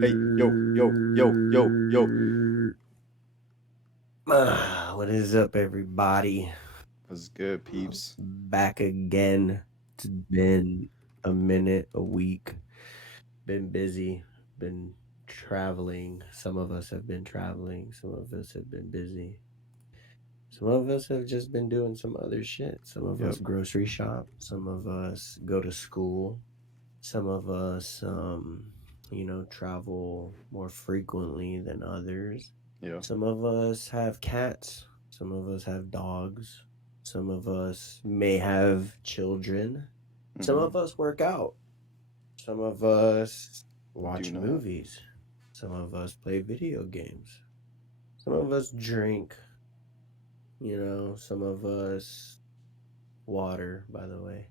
Hey, yo. What is up, everybody? What's good, peeps? Back again. It's been a minute, a week. Been busy, been traveling. Some of us have been traveling, some of us have been busy. Some of us have just been doing some other shit. Some of us Yep. grocery shop, some of us go to school, some of us, travel more frequently than others. Yeah. Some of us have cats. Some of us have dogs. Some of us may have children. Some Mm-hmm. of us work out. Some of us Do watch not. movies. Some of us play video games. Some of us drink. Some of us water, by the way.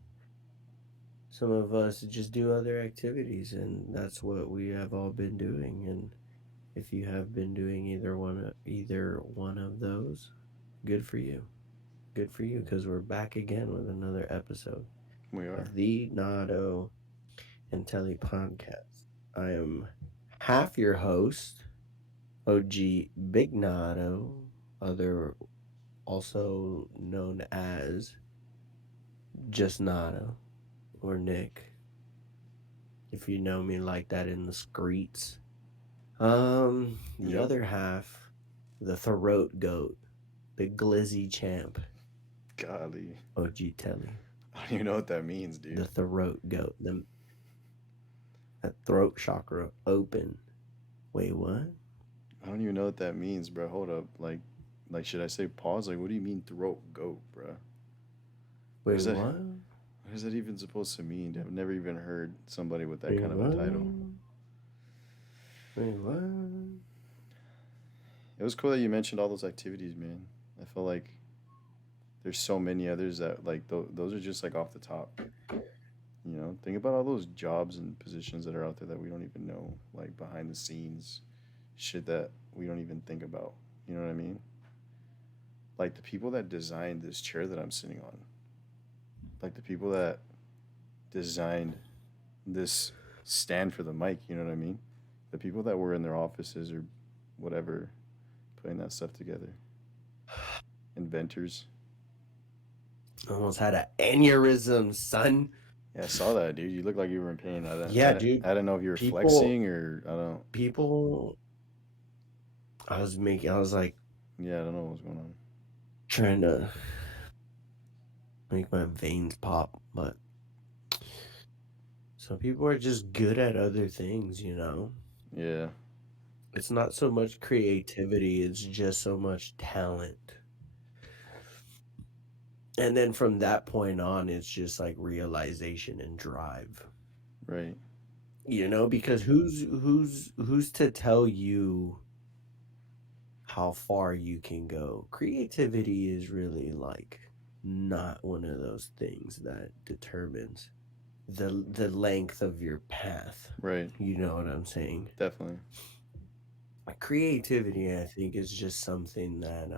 Some of us just do other activities, and that's what we have all been doing. And if you have been doing either one of those, good for you. Good for you, because we're back again with another episode We are. of the Nado Telli Podcast. I am half your host, OG Big Nado, other also known as just Nado or Nick, if you know me like that in the streets. The Yep. other half, the throat goat, the glizzy champ, Golly. OG Telly, I don't even know what that means, the dude. throat goat, the throat chakra open. Wait, what? I don't even know what that means, bro. Hold up. Should I say pause? Like, what do you mean throat goat, bro? What Wait, is that? what? What is that even supposed to mean? I've never even heard somebody with that Wait, kind of a what? title. Wait, what? It was cool that you mentioned all those activities, man. I feel like there's so many others that those are just like off the top. Think about all those jobs and positions that are out there that we don't even know, like behind the scenes, shit that we don't even think about. You know what I mean? Like the people that designed this chair that I'm sitting on, like the people that designed this stand for the mic, you know what I mean? The people that were in their offices or whatever putting that stuff together. Inventors. Almost had an aneurysm, son. Yeah, I saw that, dude. You look like you were in pain. Yeah, dude. I don't know if you were People, flexing or I don't. people. I was like Yeah, I don't know what was going on. trying to make my veins pop, but some people are just good at other things. Yeah, It's not so much creativity, it's just so much talent. And then from that point on, it's just like realization and drive. right. Because who's to tell you how far you can go? Creativity is really like not one of those things that determines the length of your path. Right. You know what I'm saying? Definitely. Creativity, I think, is just something that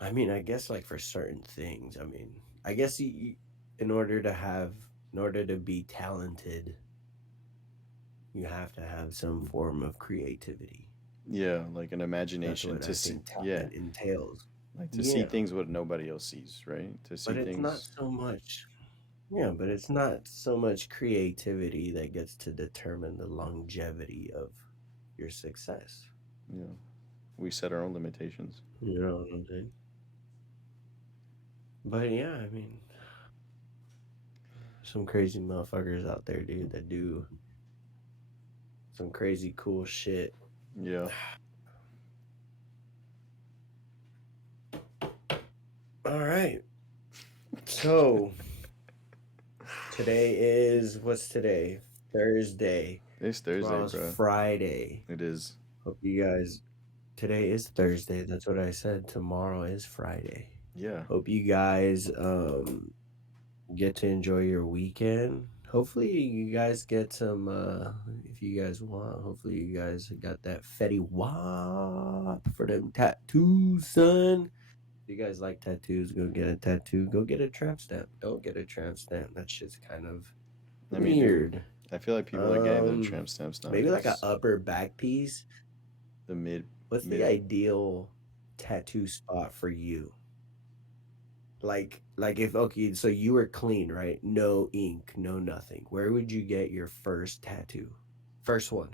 I mean, I guess like for certain things, I mean, I guess in order to be talented, you have to have some form of creativity. Yeah, like an That's imagination what to I see. think Yeah, talent entails. like to see Yeah, things what nobody else sees, right? To see but it's not things. so much. Yeah, but it's not so much creativity that gets to determine the longevity of your success. Yeah, we set our own limitations. You know what I'm saying? But yeah, I mean, some crazy motherfuckers out there, dude, that do some crazy cool shit. Yeah. All right. So today is what's today? Thursday. It's Thursday, Tomorrow's bro. Friday. It is. Hope you guys. Today is Thursday. That's what I said. Tomorrow is Friday. Yeah. Hope you guys get to enjoy your weekend. Hopefully you guys get some if you guys want, hopefully you guys got that Fetty Wap for them tattoos, son. If you guys like tattoos, go get a tattoo. Go get a tramp stamp. Don't get a tramp stamp. That shit's kind of I mean, dude, weird. I feel like people are getting them tramp stamps Maybe like an nowadays. upper back piece. The What's the mid. ideal tattoo spot for you? Like if okay, so you were clean, right? No ink, no nothing. Where would you get your first tattoo? First one.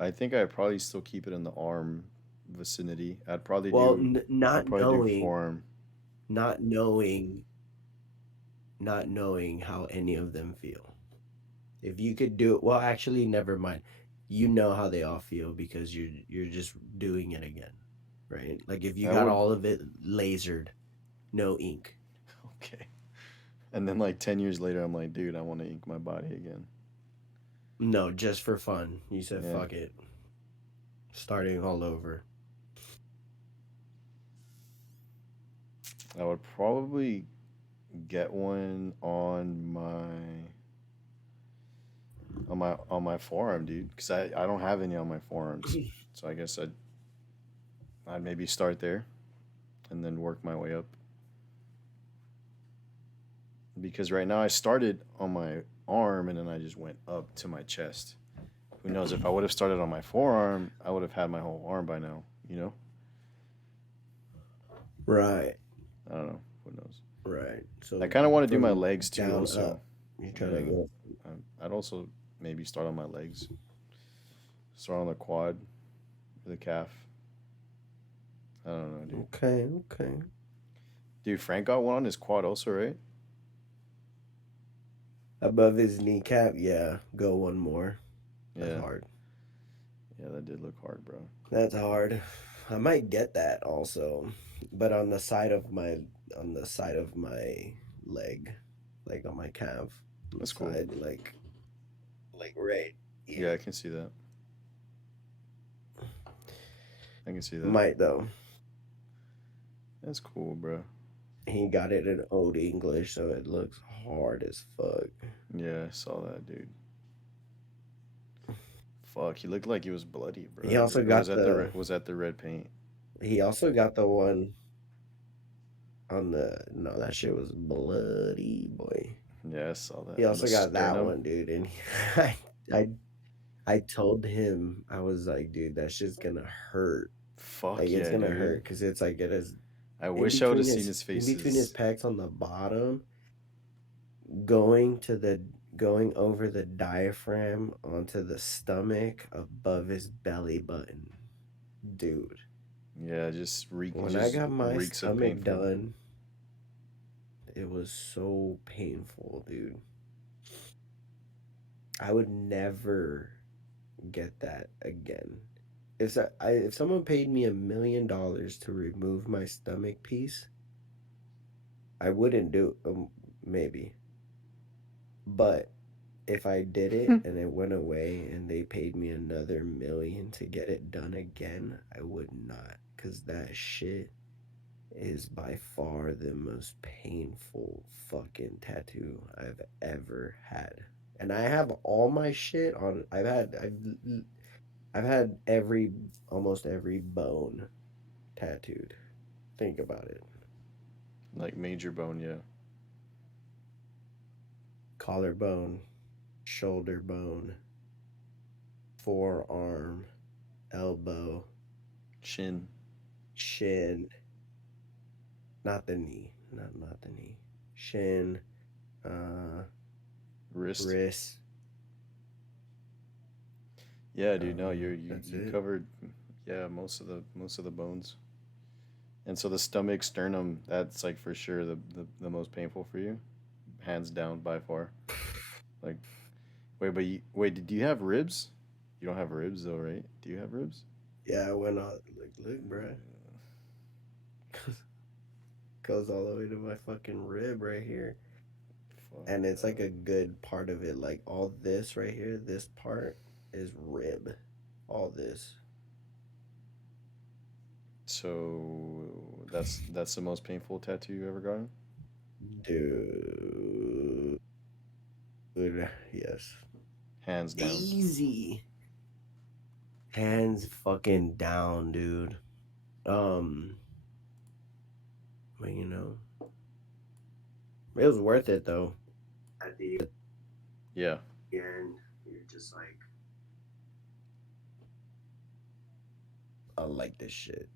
I think I'd probably still keep it in the arm vicinity. Well, I'd probably do forearm. not knowing, not knowing how any of them feel. If you could do it, well, actually, never mind. You know how they all feel because you're just doing it again, right? Like if you I got would. all of it lasered, no ink. Okay. And then like 10 years later, I'm like, dude, I want to ink my body again. No, just for fun. You said Yeah. fuck it, starting all over. I would probably get one on my forearm, dude, because I don't have any on my forearms. So I guess I'd maybe start there and then work my way up. Because right now I started on my arm and then I just went up to my chest. Who knows if I would have started on my forearm, I would have had my whole arm by now, you know? Right, I don't know. Who knows? right. I So kind of want to do my from legs too down also. up, you try to Yeah. go. I'd also maybe start on my legs. Start on the quad or the calf. I don't know, dude. Okay, okay. Dude, Frank got one on his quad also, right? Above his kneecap, yeah. Go one more. That's Yeah. hard. Yeah, that did look hard, bro. That's hard. I might get that also, but on the side of my leg, like on my calf, on the That's cool. side, like right Yeah, I here. can see that. I can see that. Might though. That's cool, bro. He got it in Old English, so it looks hard as fuck. Yeah, I saw that, dude. Fuck, he looked like he was bloody, bro. He also Or got was that the red paint? the one on the no, that shit was bloody, boy. Yeah, I saw that He on the also got that sternum. one, dude, and I I told him I was like, dude, that shit's gonna hurt. Like Fuck it's yeah, gonna dude. hurt because it's like it is I wish I would have seen his in between his faces. pecs on the bottom, going to the going over the diaphragm onto the stomach above his belly button, dude. Yeah, When I just got my reeks of stomach painful. done, it was so painful, dude. I would never get that again. If someone paid me $1 million to remove my stomach piece, I wouldn't do maybe. But if I did it and it went away and they paid me another million to get it done again, I would not, cuz that shit is by far the most painful fucking tattoo I've ever had. And I have all my shit on I've had almost every bone tattooed. Think about it. Like major bone, yeah. Collarbone, shoulder bone, forearm, elbow, Shin, chin, not the knee, not the knee. Shin, uh wrist. wrist. Yeah, dude, no, That's you it. covered yeah, most of the bones. And so the stomach, sternum, that's like for sure the most painful for you, hands down by far. Like, wait, did you have ribs? You don't have ribs though, right? Do you have ribs? Yeah, I went on look, bro. Goes all the way to my fucking rib right here. Fuck, And it's like bro. a good part of it. Like all this right here, this part is rib. All this. So that's the most painful tattoo you ever gotten, Dude. Yes. hands down. Easy. Hands fucking down, dude. Um, but you know, it was worth it though. Yeah. and you're just like, I like this shit.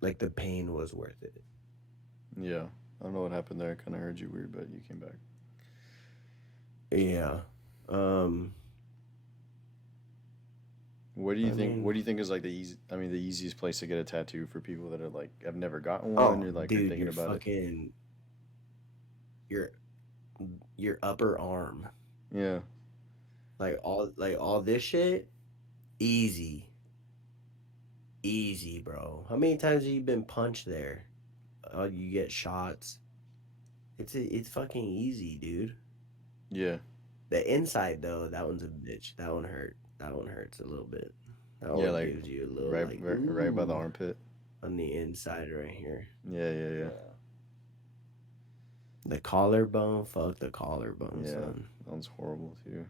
Like the pain was worth it. Yeah. I don't know what happened there. I kind of heard you weird, but you came back. Yeah. Um, What do you I think? What mean, do you think is like the easy? I mean, the easiest place to get a tattoo for people that are like have never gotten one, oh, or like are dude, thinking about it? your your upper arm, Yeah. like all this shit, easy, easy, bro. How many times have you been punched there? You get shots. It's fucking easy, dude. Yeah. The inside though, that one's a bitch. That one hurt. That one hurts a little bit. That Yeah. one Like gives you a little right, like right by the ooh armpit. on the inside right here. Yeah. Yeah. Yeah. Yeah. The collarbone, fuck the collarbone, Yeah. son. That one's horrible too.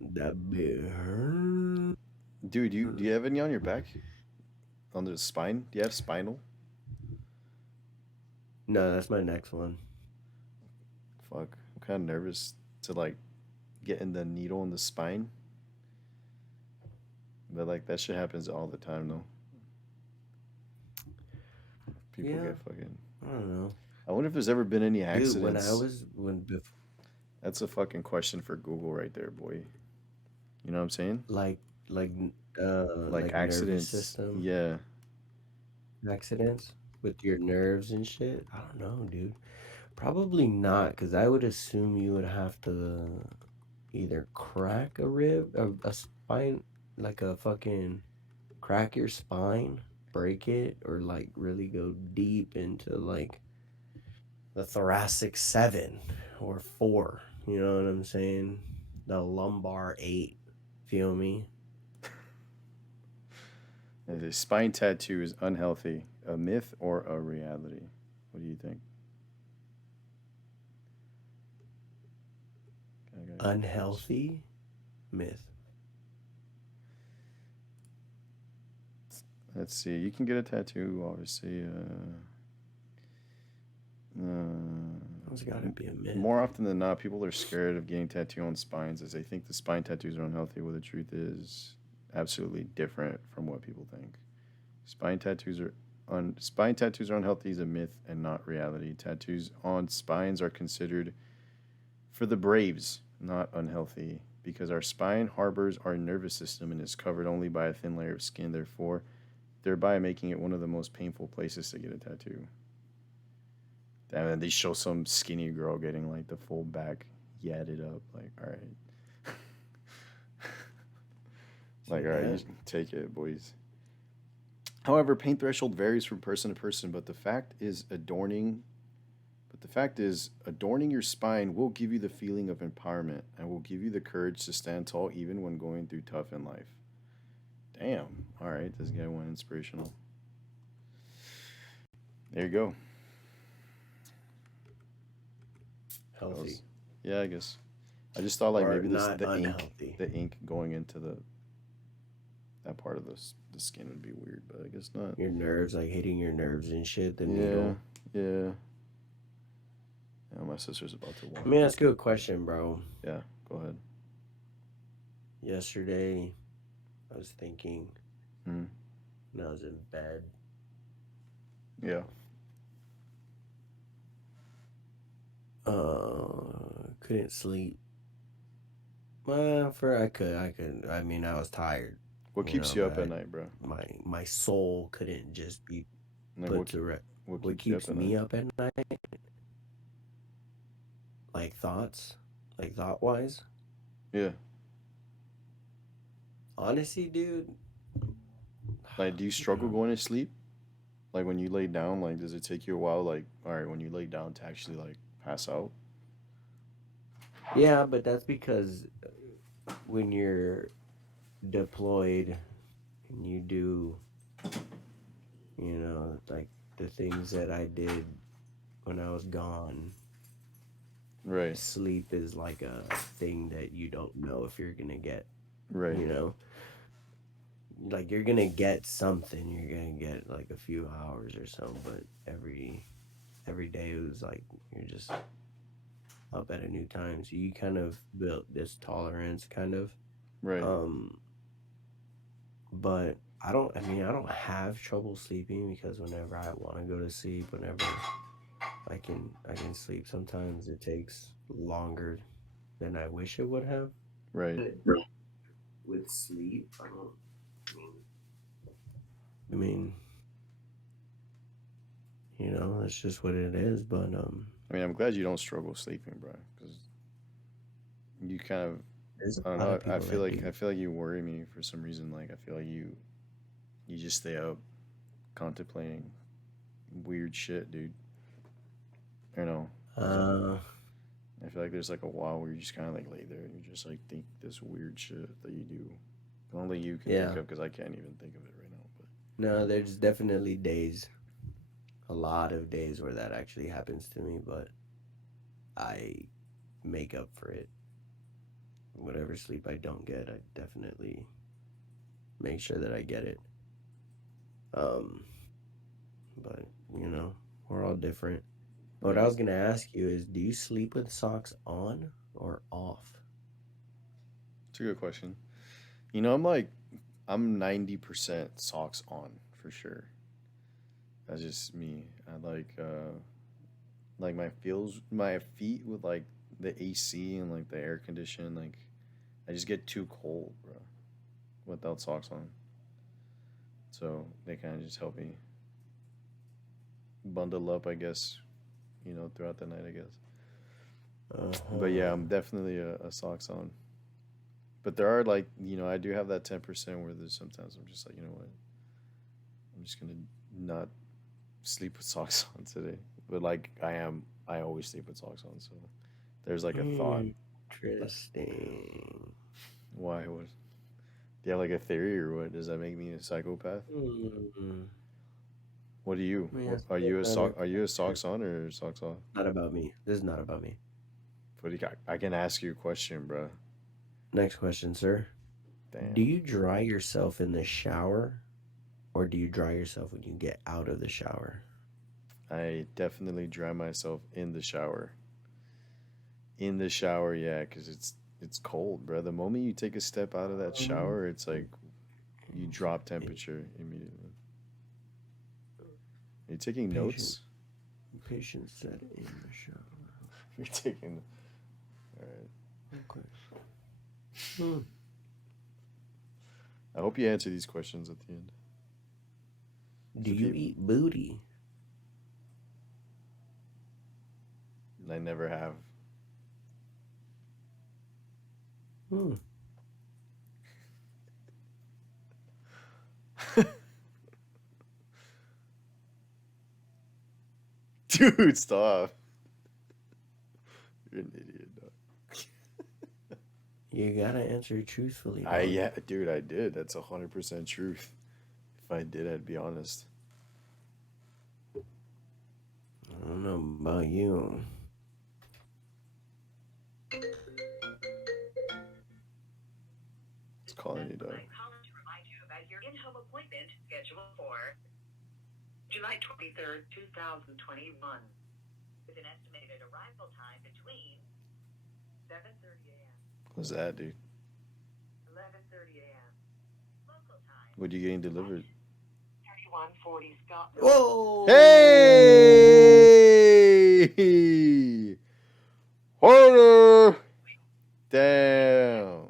That bit hurt. Dude, do you have any on your back? On the spine? Do you have spinal? No, that's my next one. Fuck. I'm kind of nervous to like get in the needle in the spine, but like that shit happens all the time though. People Yeah, get fucking. I don't know. I wonder if there's ever been any Dude, accidents. when That's a fucking question for Google right there, boy. You know what I'm saying? like like Like like nervous accidents. system Yeah. accidents with your nerves and shit. I don't know, dude. Probably not, because I would assume you would have to either crack a rib, a spine, like a fucking crack your spine, break it, or like really go deep into like the thoracic 7 or 4. You know what I'm saying? The lumbar 8. Feel me? A spine tattoo is unhealthy. A myth or a reality? What do you think? I got your thoughts. Unhealthy myth. Let's see. You can get a tattoo, obviously. That's gotta be a myth. More often than not, people are scared of getting tattooed on spines as they think the spine tattoos are unhealthy. Well, the truth is absolutely different from what people think. Spine tattoos are spine tattoos are unhealthy is a myth and not reality. Tattoos on spines are considered for the braves, not unhealthy, because our spine harbors our nervous system and is covered only by a thin layer of skin, thereby making it one of the most painful places to get a tattoo. And then they show some skinny girl getting like the full back yadded up. Like, all right. Like, all right, you take it, boys. However, pain threshold varies from person to person, but the fact is adorning your spine will give you the feeling of empowerment and will give you the courage to stand tall even when going through tough in life. Damn. All right, this guy went inspirational. There you go. Healthy. Was, yeah, I guess. I just thought like or maybe not unhealthy. the ink going into that part of the skin would be weird, but I guess not. Your nerves, like hitting your nerves and shit. The Yeah, needle. yeah. Yeah, my sister's about to walk. Let me ask you a question, bro. Yeah, go ahead. Yesterday, I was thinking when I was in bed. Yeah. Couldn't sleep. Well, I mean, I was tired. What keeps you up at night, bro? My soul couldn't just be Like, put to rest. What keeps me up at night? Like thoughts, like thought wise. Yeah. Honestly, dude. Like, do you struggle going to sleep? Like when you lay down, like does it take you a while? Like, all right, when you lay down to actually like pass out? Yeah, but that's because when you're deployed and you do, like the things that I did when I was gone. Right. Sleep is like a thing that you don't know if you're gonna get. Right. Like you're gonna get something. You're gonna get like a few hours or so, but every day it was like you're just up at a new time. So you kind of built this tolerance, kind of. Right. Um, but I don't have trouble sleeping because whenever I want to go to sleep, whenever I can sleep. Sometimes it takes longer than I wish it would have. Right. But with sleep, I don't. I mean, that's just what it is. But I mean, I'm glad you don't struggle sleeping, bro. Because you kind of, there's I don't a lot know. of people that I do. feel like you worry me for some reason. Like I feel like you just stay up contemplating weird shit, dude. You know, Uh, I feel like there's like a while where you just kind of like lay there and you just like think this weird shit that you do. Only you can think yeah. of because I can't even think of it right now. But No, there's definitely days, a lot of days where that actually happens to me, but I make up for it. Whatever sleep I don't get, I definitely make sure that I get it. Um, but you know, we're all different. But what I right, was gonna ask you is, do you sleep with socks on or off? it's a good question. You know, I'm 90% socks on for sure. That's just me. I like my feet with like the AC and like the air condition. Like I just get too cold, bro, without socks on. So they kind of just help me bundle up, I guess. Throughout the night, I guess. But yeah, Uh-huh. I'm definitely a socks on. But there are like I do have that 10% where there's sometimes I'm just like what, I'm just gonna not sleep with socks on today. But like I always sleep with socks on. So there's like a thought. Interesting. Why? What? Do you have like a theory or what? Does that make me a psychopath? Hmm. What do you? Let me What, ask you another Are you a question. socks on or socks off? Not about me. This is not about me. What do you got? I can ask you a question, bro. Next question, sir. Do Damn. you dry yourself in the shower or do you dry yourself when you get out of the shower? I definitely dry myself in the shower. In the shower, yeah, because it's cold, bro. The moment you take a step out of that Um, shower, it's like you drop temperature immediately. Are you taking patient, notes? patient said in the shower. You're taking. All right. Okay. Hmm. I hope you answer these questions at the end. Do So you people, eat booty? I never have. Hmm. Dude, stop. You're an idiot, dog. You gotta answer truthfully, I dog. yeah, dude, I did. That's 100% truth. If I did, I'd be honest. I don't know about you. It's calling you, dog. What's that, dude? What are you getting delivered? Whoa! Hey! Order! Damn.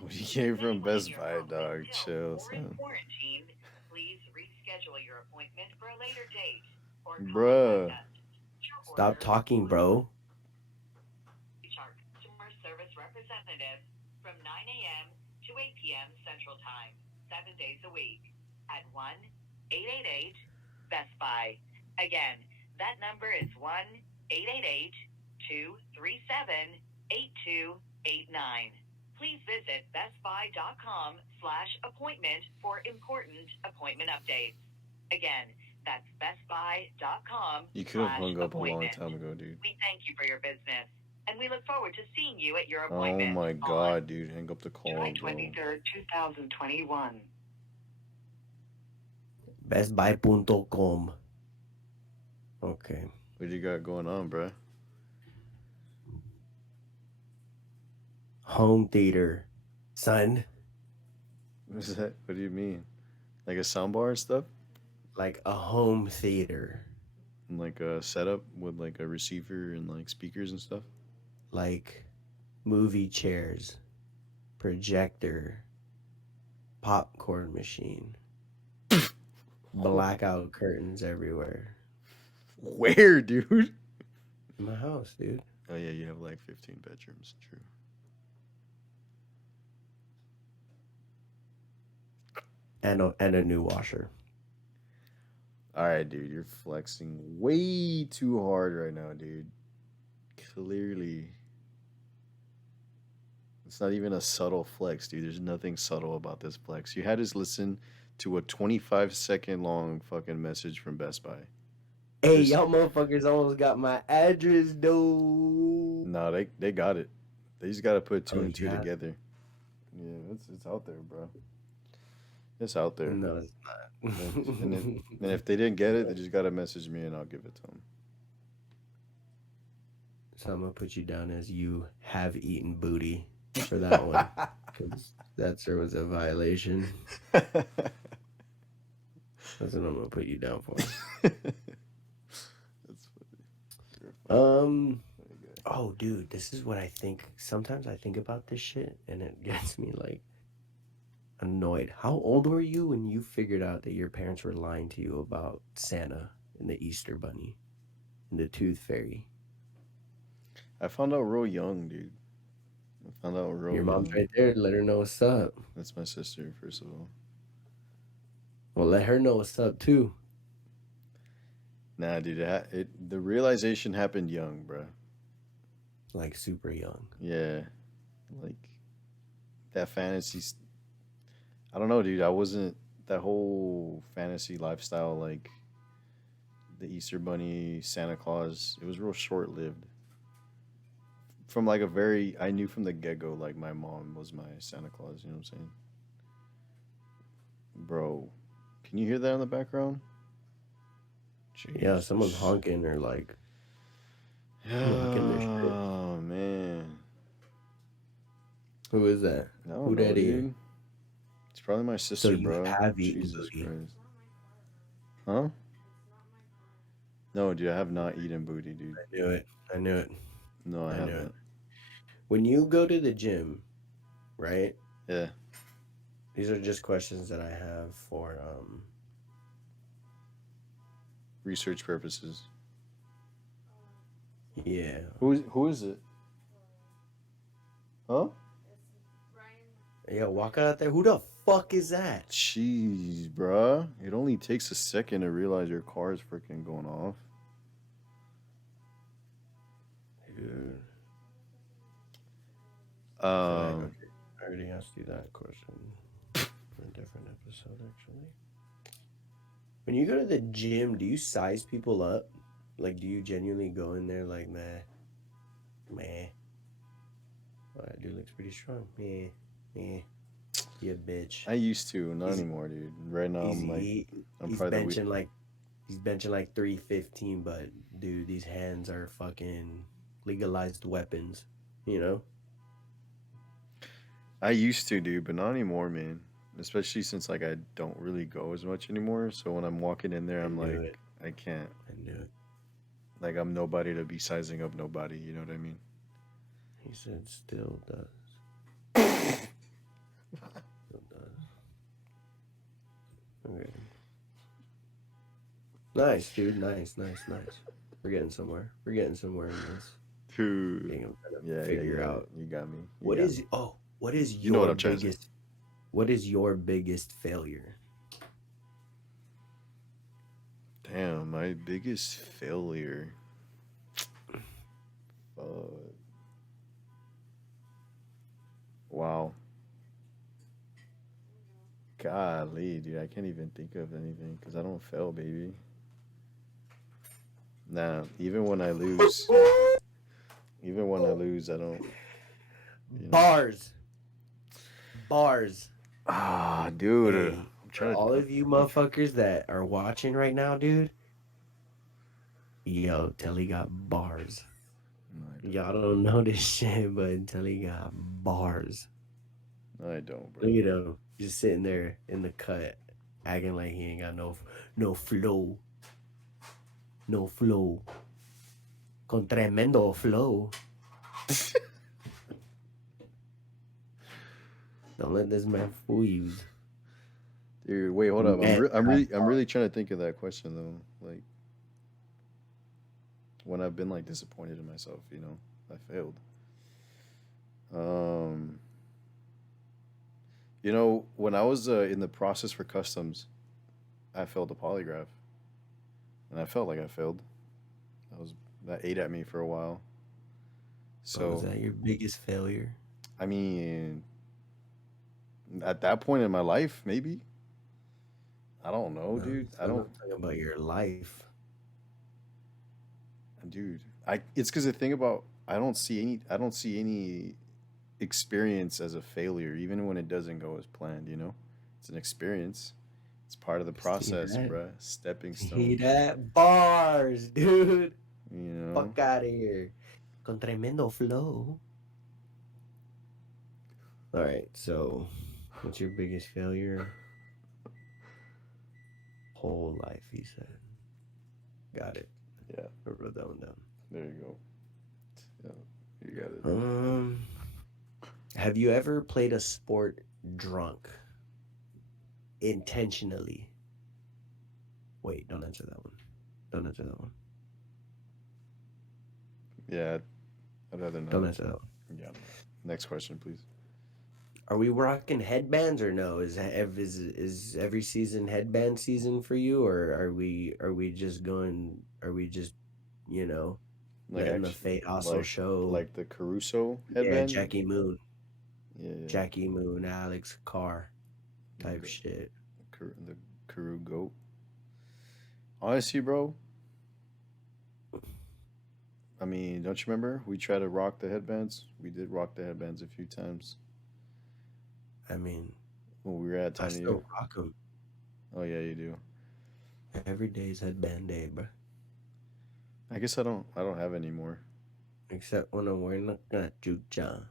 What you came from Best Buy, dog? Chill, son. Bruh. Stop talking, bro. Again, that's bestbuy.com You could have slash hung up a long appointment. time ago, dude. We thank you for your business, and we look forward to seeing you at your Oh appointment my on god, dude. Hang up the call, July bro. 23rd, 2021. Bestbuy.com. Okay. What do you got going on, bro? Home theater, son. What is that? What do you mean? Like a soundbar and stuff? Like a home theater. And like a setup with like a receiver and like speakers and stuff? Like movie chairs, projector, popcorn machine, blackout curtains everywhere. Where, dude? In my house, dude. Oh yeah, you have like 15 bedrooms. True. And a new washer. All right, dude. You're flexing way too hard right now, dude. Clearly. It's not even a subtle flex, dude. There's nothing subtle about this flex. You had us listen to a 25-second long fucking message from Best Buy. Hey, Just- y'all motherfuckers almost got my address, though. No, they got it. They just got to put two Oh, and two yeah? together. Yeah, it's out there, bro. It's out there. No, it's not. And if they didn't get it, they just got to message me and I'll give it to them. So I'm gonna put you down as you have eaten booty for that one, because there was a violation. That's what I'm gonna put you down for. That's Um. Oh, dude, this is what I think. Sometimes I think about this shit, and it gets me like annoyed. How old were you when you figured out that your parents were lying to you about Santa and the Easter Bunny and the Tooth Fairy? I found out real young, dude. I found out real Your mom's young. right there. Let her know what's up. That's my sister, first of all. Well, let her know what's up too. Nah, dude, the realization happened young, bro. Like super young. Yeah, like that fantasy. I don't know, dude. I wasn't that whole fantasy lifestyle, like the Easter Bunny, Santa Claus. It was real short lived. From like I knew from the get go, like my mom was my Santa Claus. You know what I'm saying, bro? Can you hear that in the background? Yeah, someone's honking or like knocking their shit. Oh man, Who is that? I don't Who know, that is? dude. It's probably my sister, So you bro. have eaten Jesus booty. Christ. Huh? No, dude, I have not eaten booty, dude. I knew it. I knew it. No, I I knew it. haven't. When you go to the gym, right? Yeah. These are just questions that I have for Research purposes. yeah. Who is it? Huh? Yeah, walk out there. Who the fuck is that? Jeez, bruh. It only takes a second to realize your car is freaking going off. Dude. Um, I already asked you that question for a different episode, actually. When you go to the gym, do you size people up? Like, do you genuinely go in there like, meh? Well, that dude looks pretty strong. Meh. You bitch. I used to, not anymore, dude. Right now, I'm like, he's benching like 315, but dude, these hands are fucking legalized weapons, you know? I used to, dude, but not anymore, man. Especially since like I don't really go as much anymore. So when I'm walking in there, I'm like, I can't. I knew it. Like I'm nobody to be sizing up nobody. You know what I mean? He said, still does. Still does. Okay. Nice, dude. Nice. We're getting somewhere. We're getting somewhere in this. Dude. Thing I'm trying to Yeah, figure out. You got me. What is You know what I'm trying to say. What is your biggest failure? Damn, my biggest failure. Wow. Golly, dude, I can't even think of anything because I don't fail, baby. Nah, even when I lose, I don't, you know. Bars. Bars. Ah, dude, Hey, I'm for trying all to. of you motherfuckers that are watching right now, dude, yo, Telly got bars. No, I don't. Y'all don't know this shit, but Telly got bars. No, I don't, bro. Look at him, just sitting there in the cut, acting like he ain't got no flow. No flow. Con tremendo flow. Don't let this man fool you. Dude, wait, hold up. Man, I'm really trying to think of that question though. Like when I've been like disappointed in myself, you know, I failed. Um, you know, when I was in the process for customs, I failed the polygraph, and I felt like I failed. That ate at me for a while. bro, was So that your biggest failure? I mean, at that point in my life, maybe I don't know, No, dude. I I'm don't, not talking about your life. dude. It's because the thing about I don't see any experience as a failure, even when it doesn't go as planned. You know, it's an experience. It's part of the See process, that? bruh. Stepping See stone. that? Bars, dude. You know. Fuck out of here. Con tremendo flow. All right, so what's your biggest failure? Whole life, he said. Got it. Yeah. I wrote that one down. There you go. Yeah, you got it. Have you ever played a sport drunk intentionally? Wait, don't answer that one. Don't answer that one. Yeah, I'd rather not. Don't answer that one. Yeah. Next question, please. Are we rocking headbands or no? Is every season headband season for you, or are we just you know Like letting the actually, fate also show? like the Caruso Yeah, headband. Yeah, yeah. Jackie Moon, Alex Carr type The, shit. the Caru goat. Honestly, bro. I mean, don't you remember we tried to rock the headbands? We did rock the headbands a few times I mean, when we were at I Tiny U. still rock them. Oh yeah, you do. Every day's headband day, bro. I guess I don't. I don't have any more. Except when I'm wearing a jucha.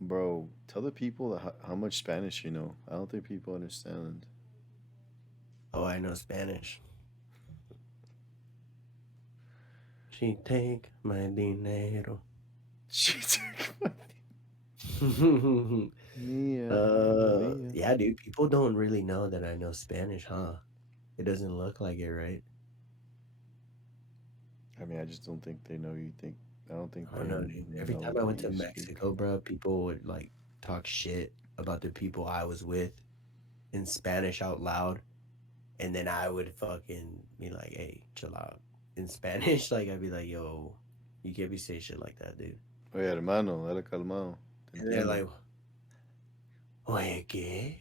Bro, tell the people how much Spanish you know. I don't think people understand. Oh, I know Spanish. She take my dinero. She took my Mia, Mia. Yeah, dude. People don't really know that I know Spanish, huh? It doesn't look like it, right? I mean, I just don't think they know you think. I don't think I they don't know, dude. Every know time I that went to you speak. Mexico, bro, people would like talk shit about the people I was with in Spanish out loud, and then I would fucking be like, "Hey, chill out." In Spanish, like I'd be like, "Yo, you can't be saying shit like that, dude." Oye, hermano, dale calmado. Te And they're entiendo. like, "Oye, ¿qué?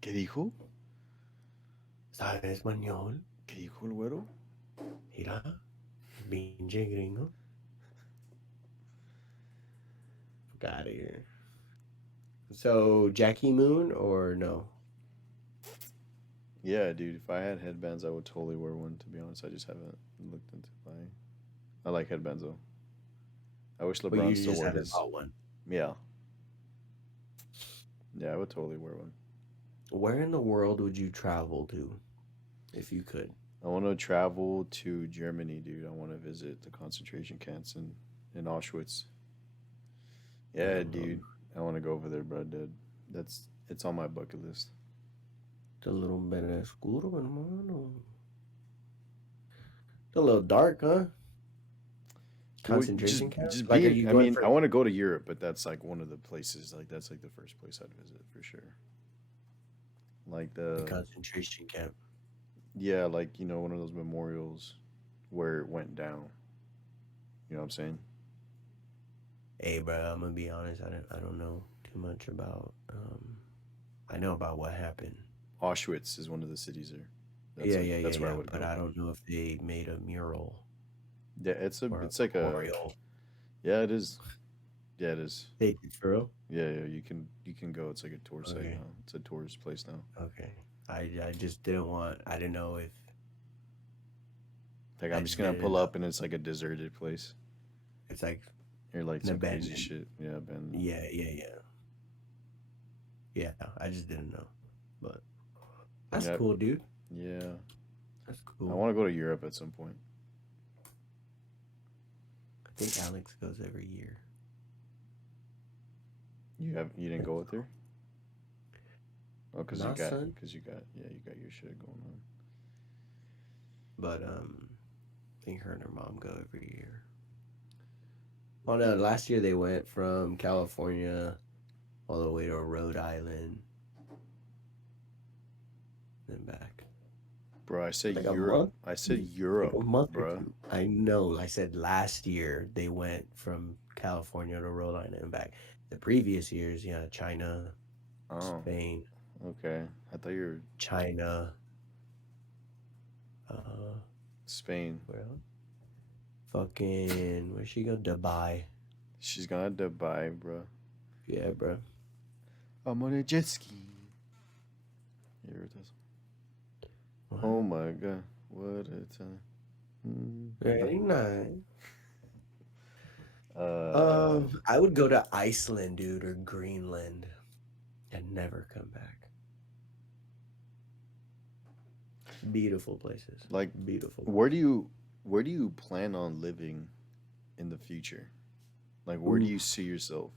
¿Qué dijo? ¿Sabes español? ¿Qué dijo el güero? Mira, pinche gringo." Fuck out of here. So, Jackie Moon or no? Yeah, dude. If I had headbands, I would totally wear one. To be honest, I just haven't looked into buying. I like headbands though. I wish But LeBron you still just wore haven't his. bought one. Yeah, yeah, I would totally wear one. Where in the world would you travel to if you could? I want to travel to Germany, dude. I want to visit the concentration camps in Auschwitz. Yeah, dude. I want to go over there, bro, dude. It's on my bucket list. It's a little bit oscuro, hermano. It's a little dark, huh? Well, Concentration camp? just Like, are being. you I going mean, for? I want to go to Europe, but that's like one of the places. Like that's like the first place I'd visit for sure. Like The the concentration camp. yeah, like one of those memorials where it went down. You know what I'm saying? Hey, bro, I'm gonna be honest. I don't know too much about. I know about what happened. Auschwitz is one of the cities there. That's where I would But go. I don't know if they made a mural Yeah, or it's a like a memorial. yeah, it is. Yeah, it is. They did for real? Yeah, you can go. It's like a tour site Okay, now. It's a tourist place now. okay. I just didn't want. I didn't know if Like I I'm just just gonna didn't pull know. up and it's like a deserted place. It's like Or like an some crazy abandoned. shit. Yeah, abandoned. Yeah. I just didn't know. But that's Yeah, cool, dude. yeah. That's I cool. want to go to Europe at some point. I think Alex goes every year. You didn't go with her? Oh, Not son, you got your shit going on. but I think her and her mom go every year. Oh no, last year they went from California all the way to Rhode Island, then back. Bro, I said Like a Europe. month, I said like a Europe, month or bruh. two. I know. I said last year they went from California to Rhode Island and back. The previous years, China, Oh, Spain, okay. I thought you were China, uh, Spain. where else? Fucking, where'd she go? Dubai. She's gonna Dubai, bruh. Yeah, bro. I'm on a jet ski. You heard this? What? Oh my god, what a time. Very nice. Uh, I would go to Iceland, dude, or Greenland, and never come back. Beautiful places. like, Beautiful. where do you plan on living in the future? Like, where do you Oof. see yourself?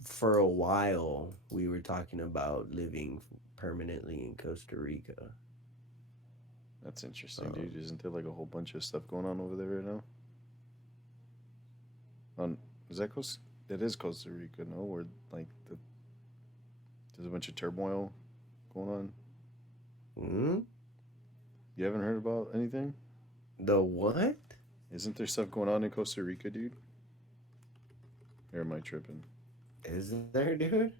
For a while, we were talking about living permanently in Costa Rica. That's interesting, Um, dude. Isn't there like a whole bunch of stuff going on over there right now? On is that Costa? That is Costa Rica, no? Where like there's a bunch of turmoil going on. hmm? You haven't heard about anything? The what? Isn't there stuff going on in Costa Rica, dude? Or am I tripping? Is there, dude?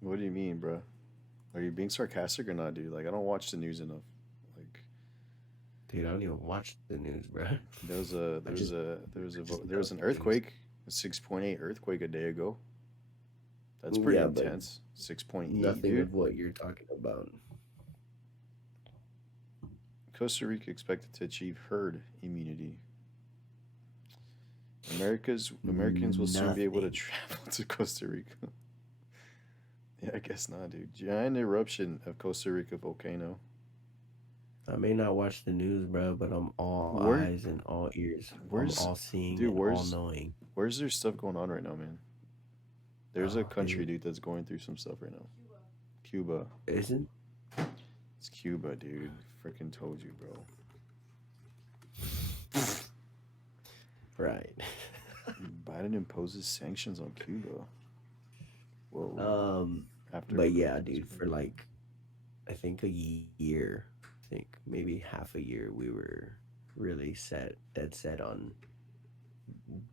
What do you mean, bro? Are you being sarcastic or not, dude? Like I don't watch the news enough. Like Dude, I don't even watch the news, bro. I just, I just there know was an the news. earthquake, a 6.8 earthquake a day ago. That's pretty Yeah, but intense. 6.8, nothing dude. of what you're talking about. Costa Rica expected to achieve herd immunity. Americans will soon be able to Nothing. travel to Costa Rica. Yeah, I guess not, dude. Giant eruption of Costa Rica volcano. I may not watch the news, bro, but I'm all Where, eyes and all ears. I'm where's, all seeing dude? and all knowing. Where's there stuff going on right now, man? There's a Oh, country, dude. dude, that's going through some stuff right now. Cuba. Isn't? It's Cuba, dude. Freaking told you, bro. Right. Biden imposes sanctions on Cuba. Whoa. After But yeah, dude, for like, I think a year, I think maybe half a year, we were really dead set on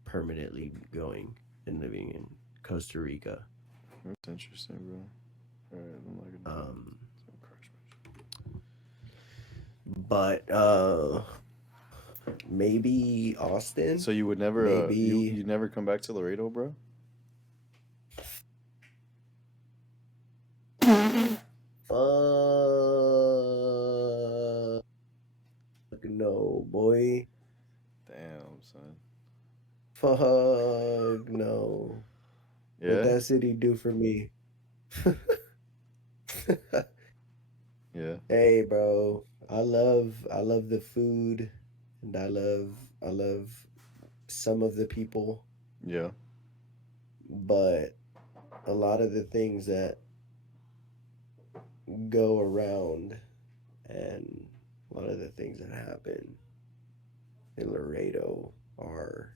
permanently going and living in Costa Rica. That's interesting, bro. All right, I'm not gonna. But maybe Austin. So you would never, maybe you never come back to Laredo, bro? Fuck no, boy. Damn, son. Fuck no. What Yeah, that city do for me? yeah. Hey, bro. I love the food, and I love some of the people, Yeah. but a lot of the things that go around and a lot of the things that happen in Laredo are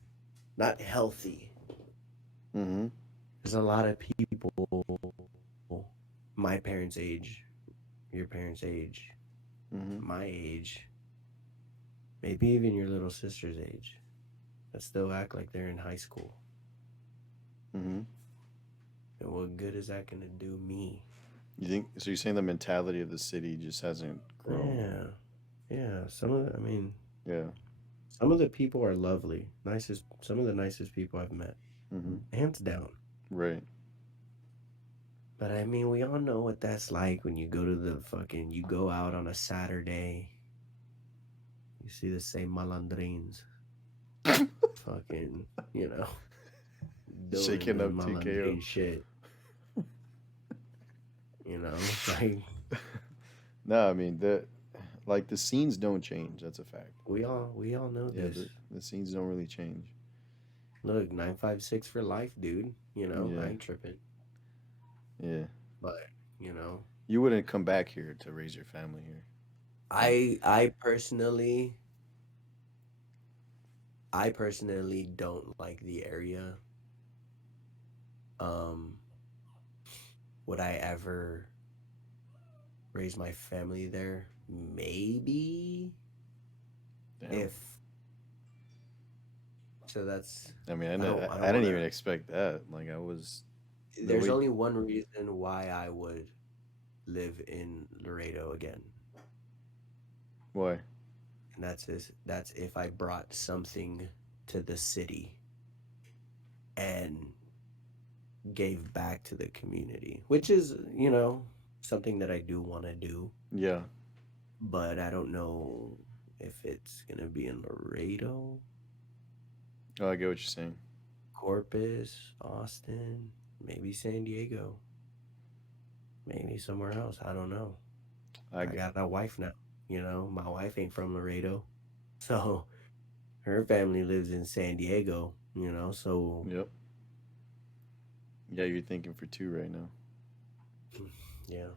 not healthy. Mm-hmm. There's a lot of people my parents' age, your parents' age, Mm-hmm. my age, maybe even your little sister's age, that still act like they're in high school. Mm-hmm. And what good is that gonna do me? You think so? You're saying the mentality of the city just hasn't grown? Yeah, yeah. I mean, Yeah. some of the people are lovely, some of the nicest people I've met, Mm-hmm. hands down. Right. But I mean, we all know what that's like when you go to you go out on a Saturday, you see the same malandrins, fucking, you know, Shaking doing up TKO. malandrin shit, like No, I mean the scenes don't change. That's a fact. we all know Yeah, this. the scenes don't really change. Look, 956 for life, dude. I Yeah. ain't tripping. Yeah. But, you know, You wouldn't come back here to raise your family here. I personally don't like the area. Um, would I ever raise my family there? Maybe. Damn. If so, that's I mean, I I don't didn't want even to. expect that. Like I was the There's way. only one reason why I would live in Laredo again, Why? and that's if I brought something to the city and gave back to the community, which is, something that I do want to do, Yeah. but I don't know if it's going to be in Laredo, Oh, I get what you're saying. Corpus, Austin, maybe San Diego, maybe somewhere else. I don't know. I I get. got a wife now. My wife ain't from Laredo. So her family lives in San Diego, so Yep. Yeah, you're thinking for two right now. yeah.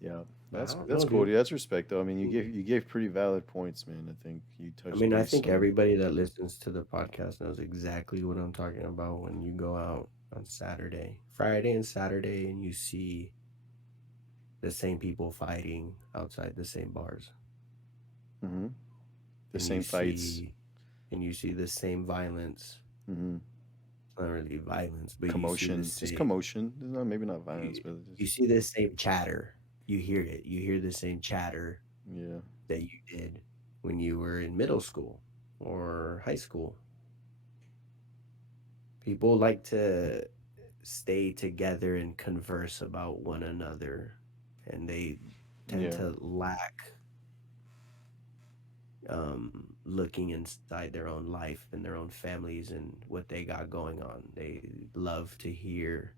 Yeah, But I don't that's know, cool, dude. dude. That's respect, though. I mean, you gave pretty valid points, man. I think you I touched mean, I base think on. everybody that listens to the podcast knows exactly what I'm talking about when you go out on Friday and Saturday, and you see the same people fighting outside the same bars, Mm-hmm. The and you same fights. see and you see the same violence. Mm-hmm. Not really violence, but you see the Commotion, just same commotion. No, maybe not violence, you, but you just see the same chatter. You hear it. You hear the same chatter yeah, that you did when you were in middle school or high school. People like to stay together and converse about one another, and they tend yeah. to lack looking inside their own life and their own families and what they got going on. They love to hear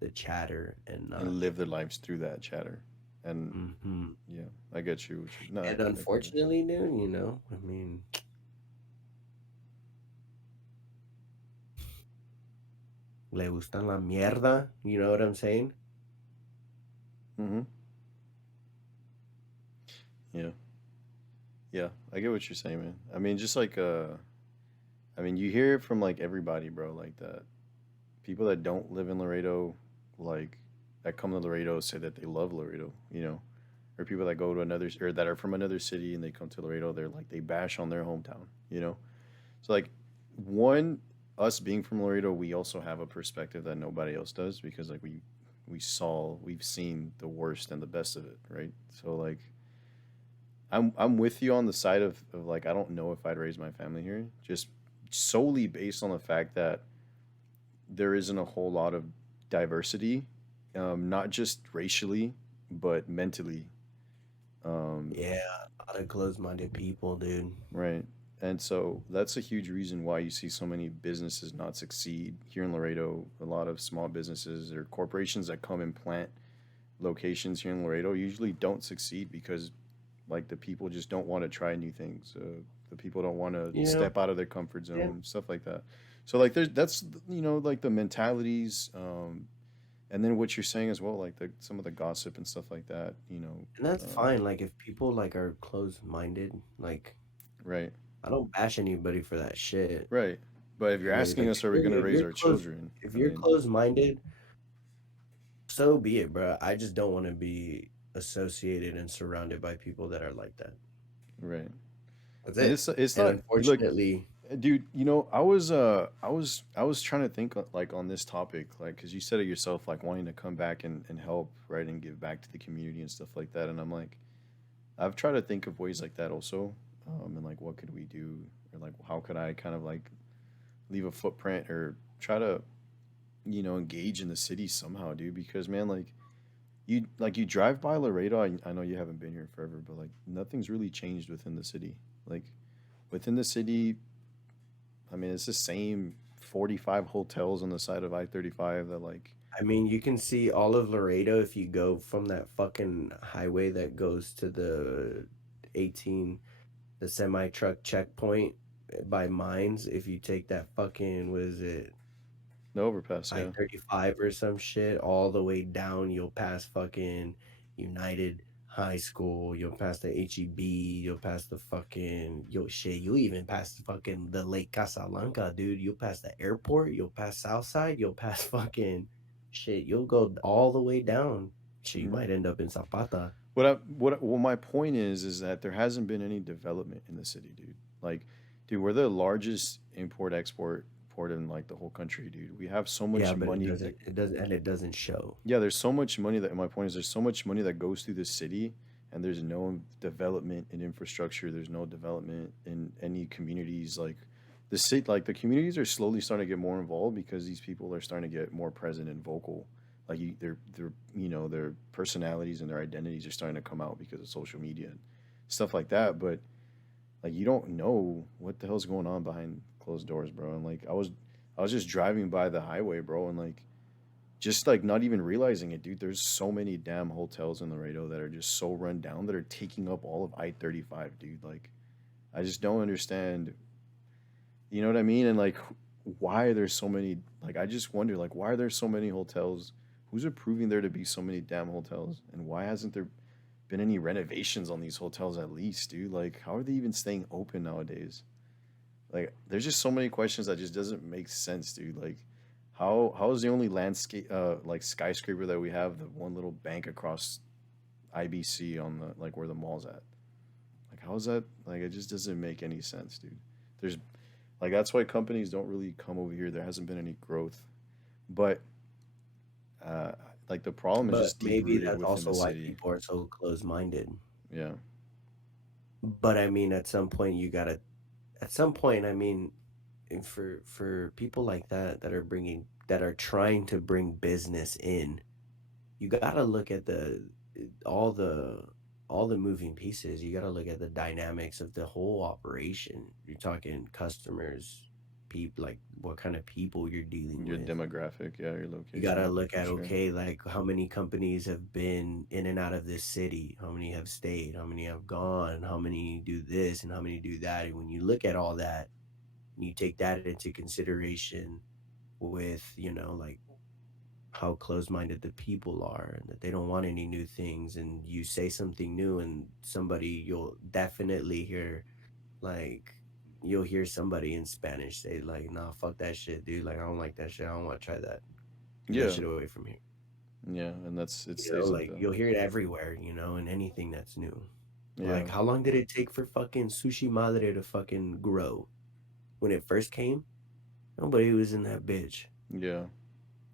the chatter and not. And live their lives through that chatter, and Mm-hmm. yeah, I get you. No, And I get it. unfortunately, dude, I mean, le gustan la mierda. You know what I'm saying? Mm-hmm. Yeah, yeah, I get what you're saying, man. I mean, just like I mean, you hear it from like everybody, bro. Like that, people that don't live in Laredo, like that come to Laredo, say that they love Laredo. Or people that go to another or that are from another city and they come to Laredo, they're like they bash on their hometown. So like one us being from Laredo, we also have a perspective that nobody else does because like we've seen the worst and the best of it, right? So like I'm with you on the side of like I don't know if I'd raise my family here just solely based on the fact that there isn't a whole lot of diversity, not just racially but mentally. Um, Yeah, a lot of closed-minded people, dude. right. And so that's a huge reason why you see so many businesses not succeed here in Laredo. A lot of small businesses or corporations that come and plant locations here in Laredo usually don't succeed because like the people just don't want to try new things. The people don't want to You know, step out of their comfort yeah. zone, stuff like that. So like that's like the mentalities, and then what you're saying as well, like some of the gossip and stuff like that. And that's fine. Like if people like are closed-minded, like Right, I don't bash anybody for that shit. right. But if you're asking Like us, are we going to if raise you're our close children? if I you're mean, closed-minded, so be it, bro. I just don't want to be associated and surrounded by people that are like that. right. That's And it. it's And not look. unfortunately, Dude, I was trying to think like on this topic, like because you said it yourself, like wanting to come back and help, right, and give back to the community and stuff like that. And I'm like, I've tried to think of ways like that also, and like what could we do, or like how could I kind of like leave a footprint or try to engage in the city somehow, dude. Because man, like you drive by Laredo. I know you haven't been here forever, but like nothing's really changed within the city. Like within the city, I mean, it's the same 45 hotels on the side of I-35 that like I mean, you can see all of Laredo if you go from that fucking highway that goes to the 18, the semi truck checkpoint by Mines. If you take that fucking, what is it, no overpass, I yeah. 35 or some shit, all the way down, you'll pass fucking United High School, you'll pass the HEB, you'll pass the fucking, yo, shit, you'll even pass the fucking, the Lake Casablanca, dude. You'll pass the airport, you'll pass Southside, you'll pass fucking, shit, you'll go all the way down. Shit, you Mhm. might end up in Zapata. What my point is that there hasn't been any development in the city, dude. Like, dude, we're the largest import export port in like the whole country, dude. We have so Yeah, much but money. it doesn't show. Yeah, there's so much money that my point is there's so much money that goes through the city, and there's no development in infrastructure. There's no development in any communities. Like the city, like the communities are slowly starting to get more involved because these people are starting to get more present and vocal. Like their their personalities and their identities are starting to come out because of social media and stuff like that. But like you don't know what the hell's going on behind closed doors, bro. And like I was just driving by the highway, bro, and like just like not even realizing it, dude. There's so many damn hotels in Laredo that are just so run down that are taking up all of I-35, dude. Like, I just don't understand. You know what I mean? And like, why are there so many? Like, I just wonder, like, why are there so many hotels? Who's approving there to be so many damn hotels? And why hasn't there been any renovations on these hotels at least, dude? Like, how are they even staying open nowadays? Like, there's just so many questions that just doesn't make sense, dude. Like, how is the only landscape like skyscraper that we have the one little bank across IBC on the like where the mall's at? Like, how is that? Like, it just doesn't make any sense, dude. There's like that's why companies don't really come over here. There hasn't been any growth, but uh, like the problem is But just deep maybe rooted that's within also the why city. people are so close minded. Yeah, But I mean, at some point, at some point, I mean, and for people like that that are trying to bring business in, you got to look at the all the all the moving pieces. You got to look at the dynamics of the whole operation. You're talking customers, people, like what kind of people you're dealing your with. demographic, yeah, your You got to location look for at, sure. okay, like how many companies have been in and out of this city, how many have stayed, how many have gone, how many do this and how many do that. And when you look at all that, and you take that into consideration with, like how close-minded the people are and that they don't want any new things, and you say something new and somebody, you'll definitely hear, like, you'll hear somebody in Spanish say like, nah, fuck that shit, dude, like I don't like that shit, I don't want to try that, get that Yeah, shit away from here. yeah, and that's it stays like Like that. you'll hear it everywhere, in anything that's new. Yeah, Like, how long did it take for fucking sushi madre to fucking grow? When it first came, nobody was in that bitch. yeah,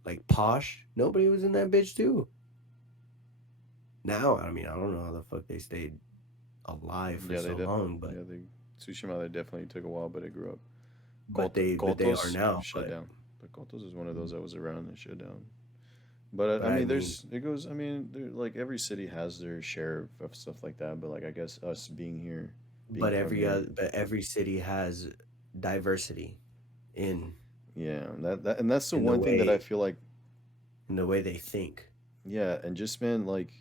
Like Posh, nobody was in that bitch too. Now, I mean, I don't know how the fuck they stayed alive for yeah. They so definitely, long, but yeah, they Tsushima. They definitely took a while, but it grew up. they are Kotos now. shut down. But Kotos is one of those that was around and shut down. But But I I mean, mean, there's it goes. I mean, like every city has their share of stuff like that. But like I guess us being here, being from here, but every city has diversity in yeah, and that's the in the one thing that I way feel like, in the way they think. yeah, and just man, like,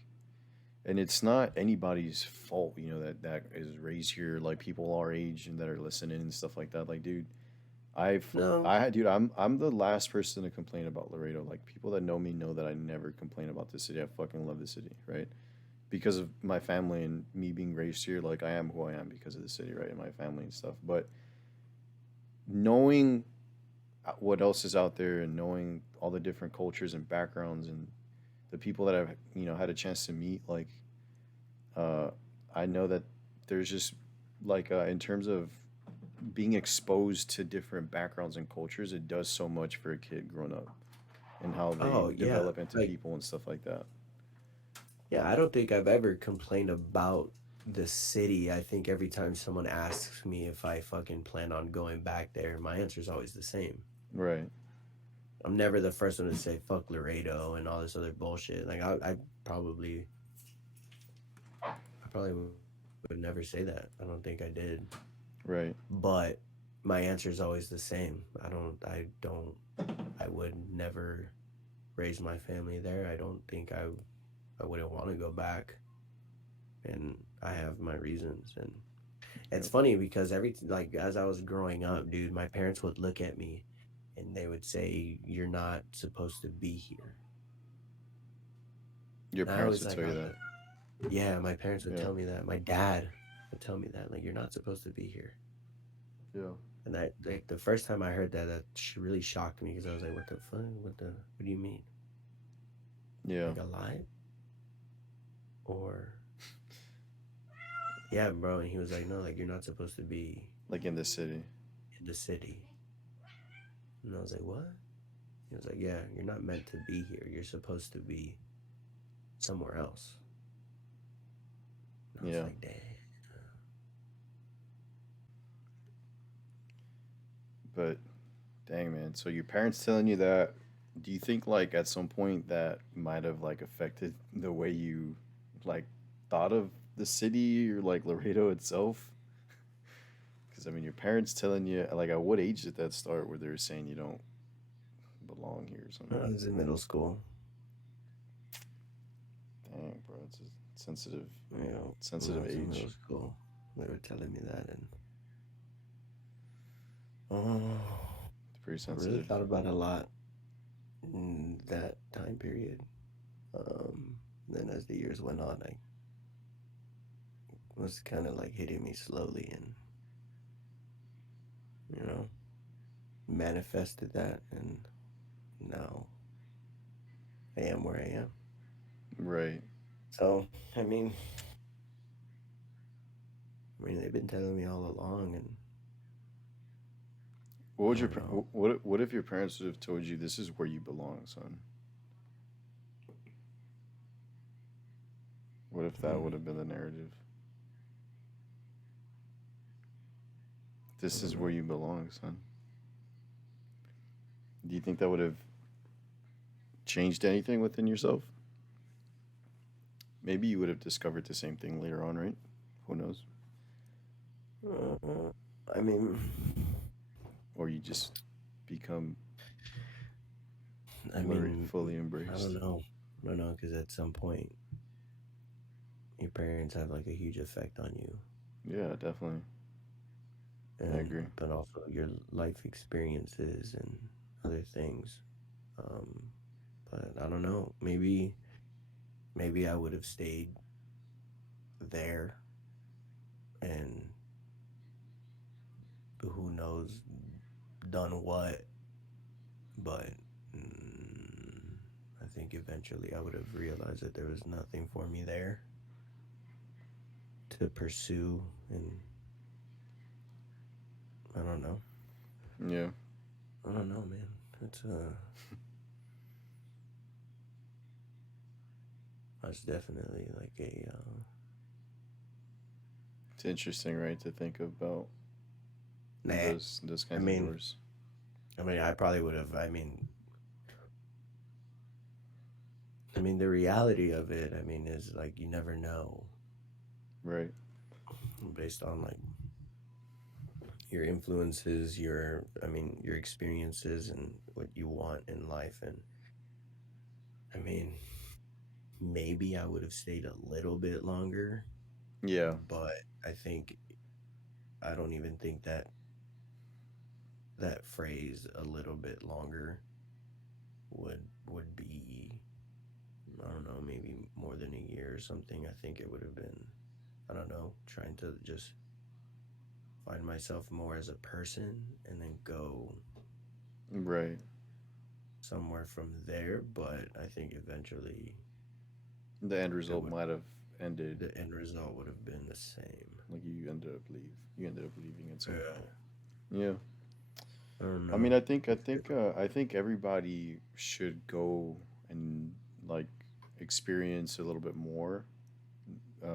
and it's not anybody's fault, that is raised here, like people our age and that are listening and stuff like that. Like, dude, No, dude, I'm the last person to complain about Laredo. Like people that know me know that I never complain about this city. I fucking love the city, right? Because of my family and me being raised here, like I am who I am because of the city, right? And my family and stuff. But knowing what else is out there and knowing all the different cultures and backgrounds and the people that I've had a chance to meet, like uh, I know that there's just like in terms of being exposed to different backgrounds and cultures, it does so much for a kid growing up and how they Oh yeah, develop into like people and stuff like that. yeah, I don't think I've ever complained about the city. I think every time someone asks me if I fucking plan on going back there, my answer is always the same. Right. I'm never the first one to say fuck Laredo and all this other bullshit. Like probably, I probably would never say that. I don't think I did, Right. but my answer is always the same. I would never raise my family there. I don't think I wouldn't want to go back, and I have my reasons. And it's Yep. funny because like as I was growing up, dude, my parents would look at me and they would say, "You're not supposed to be here." Your And I parents was would like, tell you that. yeah, my parents would Yeah. tell me that. My dad would tell me that, like, you're not supposed to be here. Yeah. And that, like, the first time I heard that, really shocked me because I was like, what the fuck? What do you mean? Yeah. Like a lie? Or, yeah, bro. And he was like, no, like, you're not supposed to be Like in the city. in the city. And I was like, what? He was like, yeah, you're not meant to be here. You're supposed to be somewhere else. And I was Yeah. like, damn. But dang, man. So your parents telling you that, do you think like at some point that might have like affected the way you like thought of the city or like Laredo itself? Because I mean, your parents telling you like at what age did that start where they were saying you don't belong here or something? I was in middle school. Dang, bro, it's a sensitive, You know, when I sensitive was in age. middle school, they were telling me that, and oh, It's pretty I really sensitive. thought about it a lot in that time period. Um, then as the years went on, I was kind of like hitting me slowly, and you know, manifested that, and now I am where I am. Right. So, I mean, they've been telling me all along, and What I would don't know. what if your parents would have told you this is where you belong, son? What if that would Hmm, have been the narrative? I This is don't where know. you belong, son. Do you think that would have changed anything within yourself? Maybe you would have discovered the same thing later on, right? Who knows? Uh, I mean, Or you just become I mean, fully I don't embraced. know. I don't know because at some point, your parents have like a huge effect on you, Yeah, definitely. I and agree. but also your life experiences and other things. Um, but I don't know. Maybe I would have stayed there, and who knows, done what. But I think eventually I would have realized that there was nothing for me there to pursue, and I don't know. Yeah. I don't know, man. It's that's definitely like a It's interesting, right, to think about nah. those I kinds of mean, doors. I probably would have. The reality of it, is like you never know Right. based on like your influences, your experiences, and what you want in life. And I mean, maybe I would have stayed a little bit longer, Yeah. but I think I don't even think that phrase "a little bit longer" would be, I don't know, maybe more than a year or something. I think it would have been, I don't know, trying to just find myself more as a person and then go Right. somewhere from there. But I think eventually The end it result would might have ended the end result would have been the same. like you ended up leaving at some Yeah. point. Yeah. I don't I mean, know. I think everybody should go and like experience a little bit uh,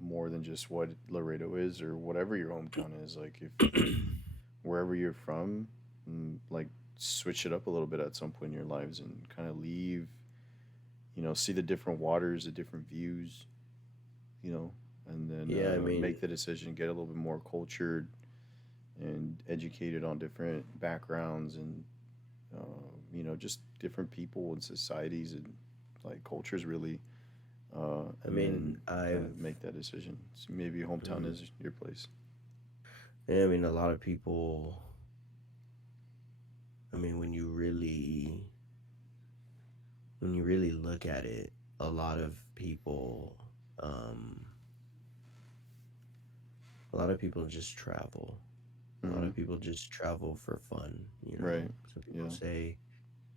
more than just what Laredo is or whatever your hometown is. Like if wherever you're from, like switch it up a little bit at some point in your lives and kind of leave. See the different waters, the different views. And then Yeah, I mean, make the decision, get a little bit more cultured and educated on different backgrounds and just different people and societies and like cultures really, I and mean, then I've, make that decision. So maybe your hometown mm, is your place. yeah, I mean, a lot of people. I mean, when you really look at it, a lot of people, um, a lot of people just travel. A lot Mm-hmm. of people just travel for fun. Right. Some people Yeah. say,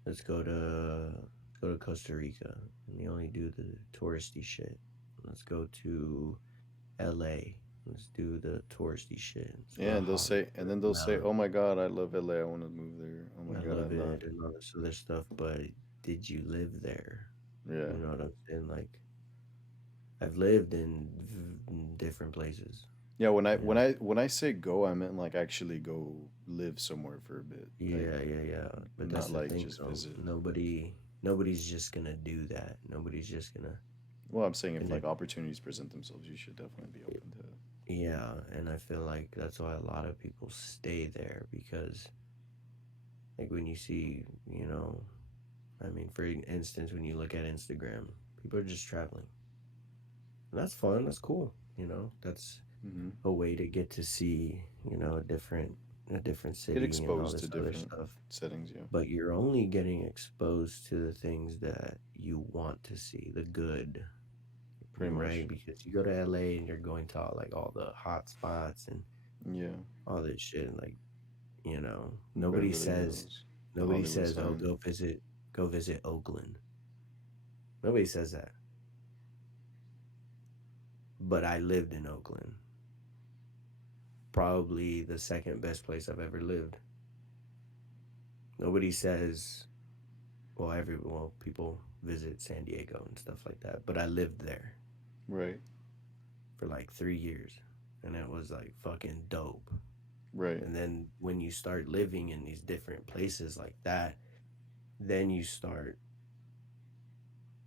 let's go to Costa Rica, and they only do the touristy shit. Let's go to LA. Let's do the touristy shit. Let's go Yeah, to and Hollywood, and then they'll say, Mountain. "Oh my God, I love LA. I want to move there. Oh my I God, I love love." it and all this other stuff, but did you live there? Yeah. You know what I'm saying? Like, I've lived in different places. Yeah. When I You when know? I when I say go, I meant like actually go live somewhere for a bit. Like Yeah. But that's not the like thing, just though. visit. Nobody's just gonna do that. Nobody's just Well, I'm saying if gonna. like opportunities present themselves, you should definitely be open to it. Yeah, and I feel like that's why a lot of people stay there because, like, when you see, I mean, for instance, when you look at Instagram, people are just traveling. And that's fun. That's cool. That's Mm-hmm. a way to get to see, a different Get city and all exposed to this other different stuff. settings. Yeah. But you're only getting exposed to the things that you want to see, the good, Pretty much. right? Because you go to LA and you're going to all the hot spots and Yeah. all this shit, and like, nobody Beverly says, Hills, the Hollywood oh, sign. go visit Oakland. Nobody says that. But I lived in Oakland, probably the second best place I've ever lived. Nobody says, well, people visit San Diego and stuff like that, but I lived there Right. for like 3 years, and it was like fucking dope. Right. And then when you start living in these different places like that, then you start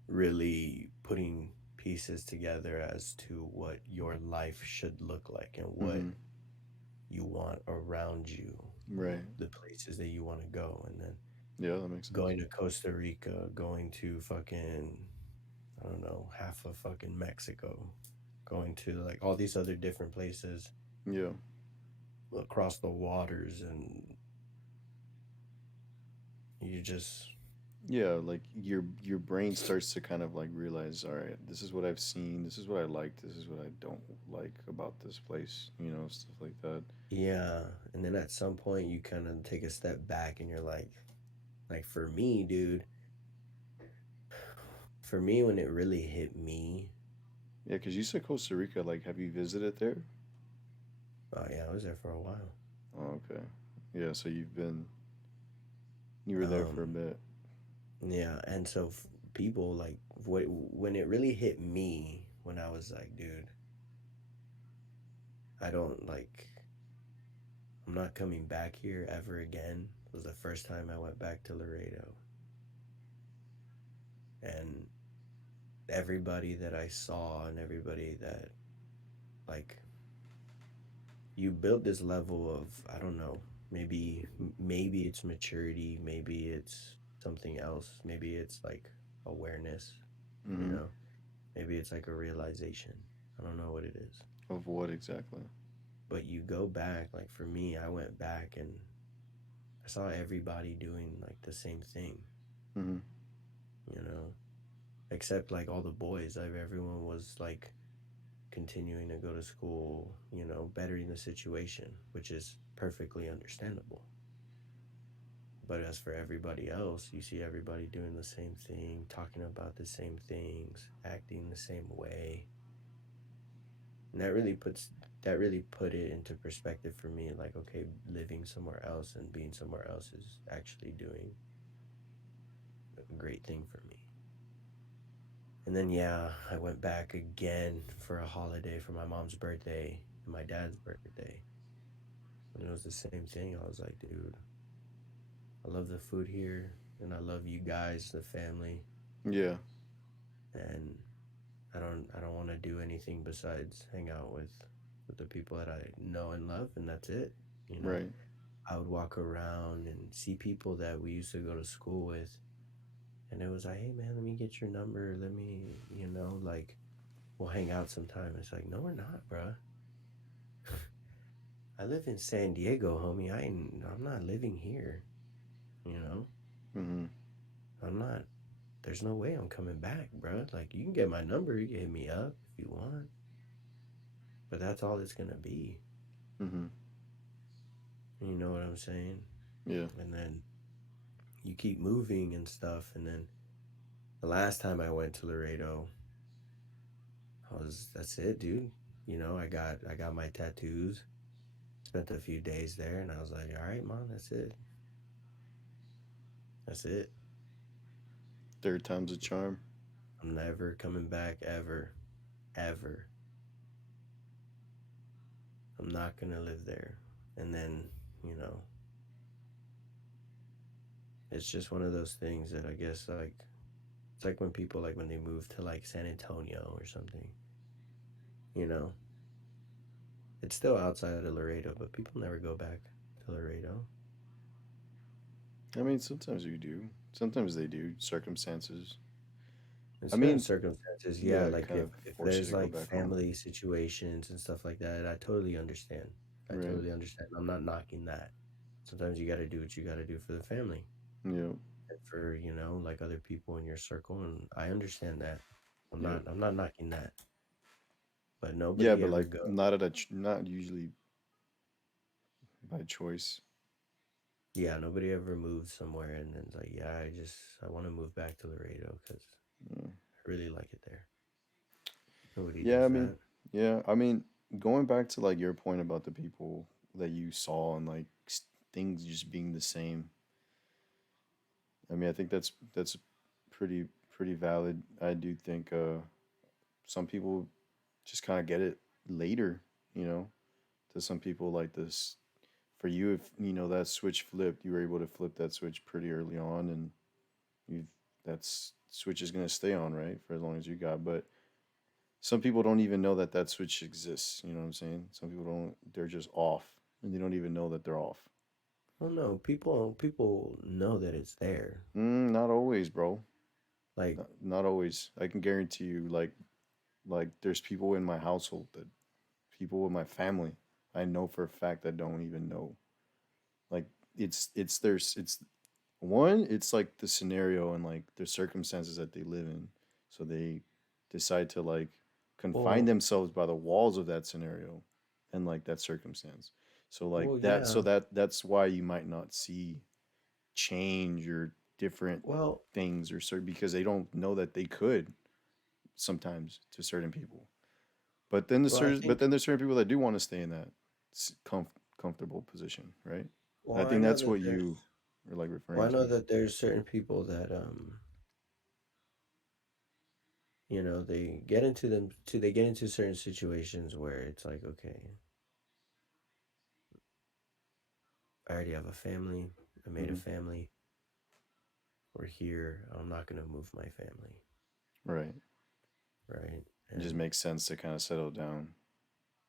really putting pieces together as to what your life should look like and what Mm-hmm. you want around you, Right. the places that you want to go. And then Yeah, that makes sense. going to Costa Rica, going to fucking, I don't know, half of fucking Mexico, going to like all these other different places Yeah. across the waters, and you just, Yeah, like your brain starts to kind of like realize, all right, this is what I've seen, this is what I like, this is what I don't like about this place, stuff like that. yeah. And then at some point, you kind of take a step back and you're like for me, dude, for me, when it really hit me, Yeah, because you said Costa Rica, like, have you visited there? oh yeah, I was there for a while. Oh, okay. Yeah, so you were there for a Um, bit. yeah, and so people like when it really hit me, when I was like, dude, I don't like, I'm not coming back here ever again. It was the first time I went back to Laredo, and everybody that I saw and everybody that like you build this level of, I don't know, maybe it's maturity, maybe it's something else, maybe it's like awareness, you Mm-hmm. know maybe it's like a realization. I don't know what it is, Of what exactly? but you go back. Like for me, I went back and I saw everybody doing like the same thing, Mm-hmm. you know except like all the boys. Like everyone was like continuing to go to school, bettering the situation, which is perfectly understandable. But as for everybody else, you see everybody doing the same thing, talking about the same things, acting the same way. And that really puts that really put it into perspective for me. Like, okay, living somewhere else and being somewhere else is actually doing a great thing for me. And then, yeah, I went back again for a holiday for my mom's birthday and my dad's birthday. And it was the same thing. I was like, dude, I love the food here and I love you guys, the family. Yeah. And I don't want to do anything besides hang out with the people that I know and love, and that's it. You know, Right. I would walk around and see people that we used to go to school with, and it was like, hey man, let me get your number. Let me, like we'll hang out sometime. It's like, no, we're not, bruh. I live in San Diego, homie. I'm not living here. You know, Mm-hmm. I'm not. There's no way I'm coming back, bruh. Like you can get my number, you can hit me up if you want, but that's all it's gonna be. Mm-hmm. You know what I'm saying? Yeah. And then you keep moving and stuff. And then the last time I went to Laredo, that's it, dude. I got my tattoos, spent a few days there, and I was like, all right, mom, that's it. That's it. Third time's a charm. I'm never coming back ever. Ever. I'm not gonna live there. And then, you know, it's just one of those things that I guess like it's like when people like when they move to like San Antonio or something, you know, it's still outside of Laredo, but people never go back to Laredo. I mean, sometimes you do. Sometimes they do. Circumstances. In I certain mean, circumstances, yeah, yeah, it like kind of if force you there's to go like back home. family situations and stuff like that, I totally understand. I Right. totally understand. I'm not knocking that. Sometimes you got to do what you got to do for the family Yep. and for, like other people in your circle, and I understand that. I'm Yep. not I'm not knocking that. But Yeah, nobody but ever like go. not at a not usually by choice. Yeah, nobody ever moves somewhere and then it's like, yeah, I want to move back to Laredo cuz Yeah. I really like it there. Nobody Yeah, I does mean, that. yeah, I mean, going back to like your point about the people that you saw and like things just being the same. I mean, I think that's pretty valid. I do think some people just kind of get it later, you know. To some people like this, for you, if you know that switch flipped, you were able to flip that switch pretty early on, and you've that's switch is gonna stay on, right, for as long as you got. But some people don't even know that that switch exists. You know what I'm saying? Some people don't. They're just off, and they don't even know that they're off. Oh no, people know that it's there. Not always, bro. Like, Not always. I can guarantee you, like there's people in my household that people in my family I know for a fact that don't even know. Like it's there's it's one, it's like the scenario and like the circumstances that they live in. So they decide to like confine well, themselves by the walls of that scenario and like that circumstance. So like well, that so yeah. that's why you might not see change or different Well, things or certain because they don't know that they could sometimes to certain people. well, I But think, then there's certain people that do want to stay in that comfortable position, right? I well, I think know that's that what you there's, are like well, referring I know to. that there's certain people that, they get into certain situations where it's like, okay, I already have a family. I made a Hmm. family. We're here. I'm not gonna move my family, Right. right? It just makes sense to kind of settle down.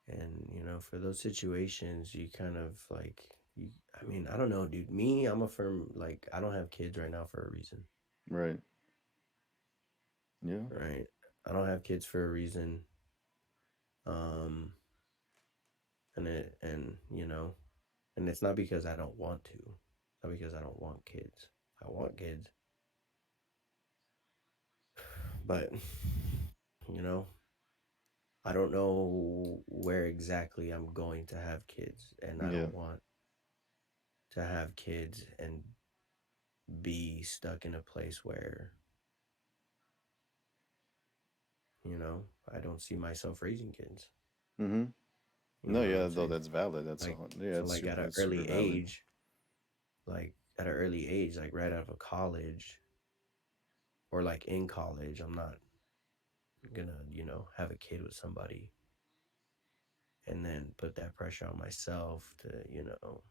And for those situations, you kind of like you. I mean, I don't know, dude. Me, I'm a firm like I don't have kids right now for a reason, Right. Yeah. right? I don't have kids for a reason. Um, and it's not because I don't want to. Not because I don't want kids. I want kids, but you know, I don't know where exactly I'm going to have kids, and I Yeah. don't want to have kids and be stuck in a place where, I don't see myself raising kids. Hmm. You No, know what yeah, I'm though saying? that's valid. That's Like, yeah, so like that's super valid. at an early age, like right out of college or like in college, I'm not gonna, have a kid with somebody and then put that pressure on myself to, all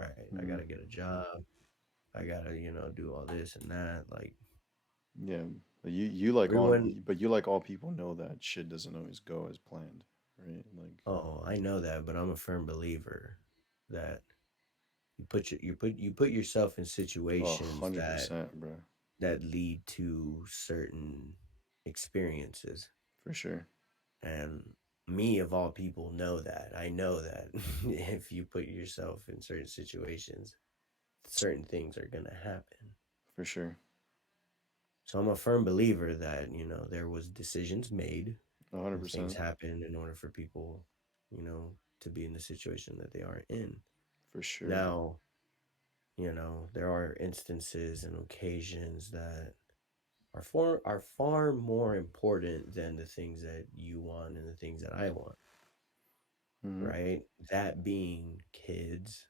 right, I Hmm. gotta get a job. I gotta, do all this and that. Like Yeah, but you like all, everyone, but you like all people know that shit doesn't always go as planned, right? Like, oh, I know that, but I'm a firm believer that you put yourself in oh, situations that 100%, bro, lead to certain experiences. for sure, And me, of all people, know that. I know that if you put yourself in certain situations, certain things are going to happen. for sure, So I'm a firm believer that, there was decisions made and things 100%, happen in order for people, to be in the situation that they are in. for sure. Now, there are instances and occasions that are far more important than the things that you want and the things that I want, Hmm. right? That being kids,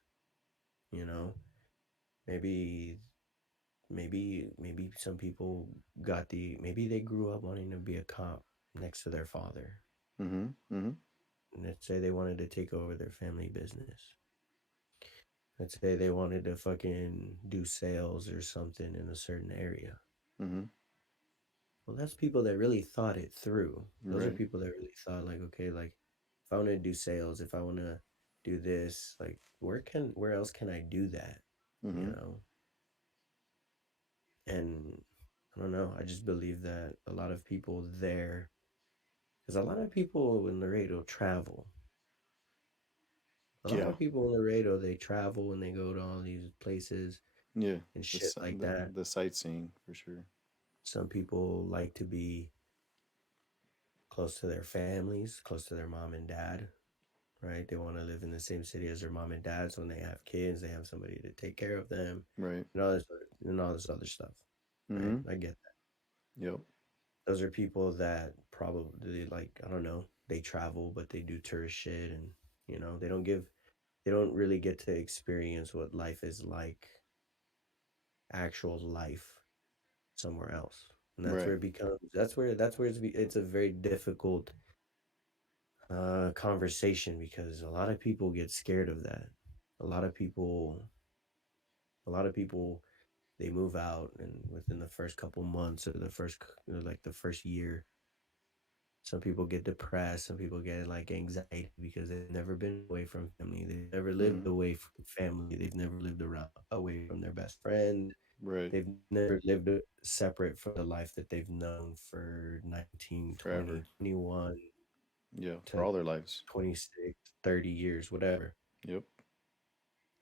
you know, maybe maybe some people maybe they grew up wanting to be a cop next to their father. Hmm. Hmm. And let's say they wanted to take over their family business. Let's say they wanted to fucking do sales or something in a certain area. Hmm. Well, that's people that really thought it through. Those are Right. people that really thought, like, okay, like if I want to do sales, if I want to do this, like where else can I do that? You Hmm. know? And I don't know. I just believe that a lot of people there, because a lot of people in Laredo travel. A lot Yeah. of people in Laredo, they travel and they go to all these places Yeah. and shit like that. The sightseeing for sure. Some people like to be close to their families, close to their mom and dad, right? They want to live in the same city as their mom and dad. So when they have kids, they have somebody to take care of them Right. and all this other stuff, right? Hmm. I get that. Yep. Those are people that probably like, I don't know, they travel, but they do tourist shit and, they don't really get to experience what life is like, actual life somewhere else. And that's Right. where it becomes, that's where it's a very difficult conversation because a lot of people get scared of that. A lot of people, a lot of people, they move out, and within the first couple months or like the first year, some people get depressed. Some people get like anxiety because they've never been away from family. They've never lived Hmm. away from family. They've never lived around away from their best friend. Right. They've never lived separate from the life that they've known for 19, Forever. 20, 21 Yeah. For to all their lives. 26, 30 years, whatever. Yep.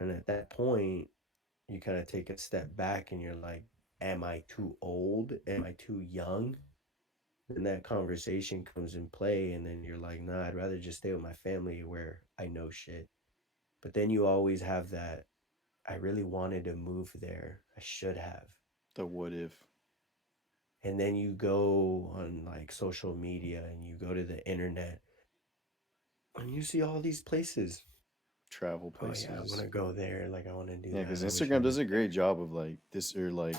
And at that point, you kind of take a step back and you're like, am I too old? Am I too young? And that conversation comes in play. And then you're like, nah, I'd rather just stay with my family where I know shit. But then you always have that, I really wanted to move there. I should have. The what if And then you go on like social media and you go to the internet and you see all these places. travel Oh yeah, I want places. to go there. Like I want to do Yeah, because that. I wish I Instagram does lived a there. great job of like this or like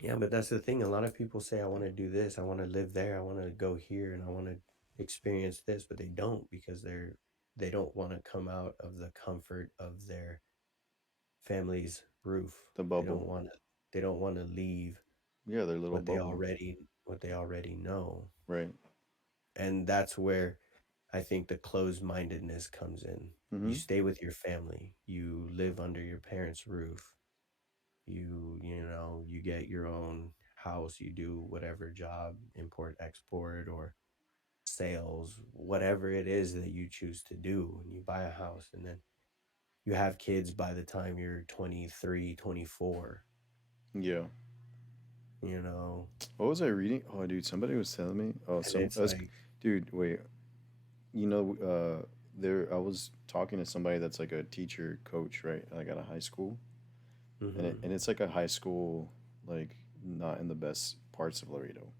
Yeah, but that's the thing. A lot of people say, I want to do this. I want to live there. I want to go here and I want to experience this, but they don't because they don't want to come out of the comfort of their family's roof. the They don't bubble. want to they don't want to leave Yeah, their little bubble. what they already know. Right. And that's where I think the closed mindedness comes in. You Mm-hmm. stay with your family. You live under your parents' roof. You get your own house. You do whatever job, import, export, or sales, whatever it is that you choose to do. And you buy a house and then you have kids by the time you're 23, 24. Yeah. You know, What was I reading? Oh, dude, somebody was telling me. Oh, and it's like, dude, wait. There I was talking to somebody that's like a teacher coach, right? Like at a high school, mm-hmm, and it's like a high school, like not in the best parts of Laredo.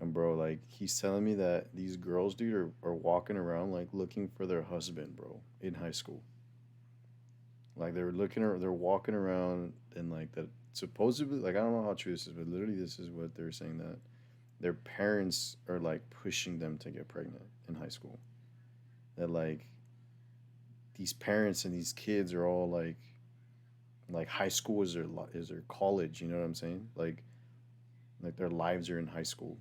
And bro, like he's telling me that these girls, dude, are walking around like looking for their husband, bro, in high school. Like they're walking around and like that supposedly, like I don't know how true this is, but literally this is what they're saying that their parents are like pushing them to get pregnant in high school. That like these parents and these kids are all like high school is their college. You know what I'm saying? Like their lives are in high school,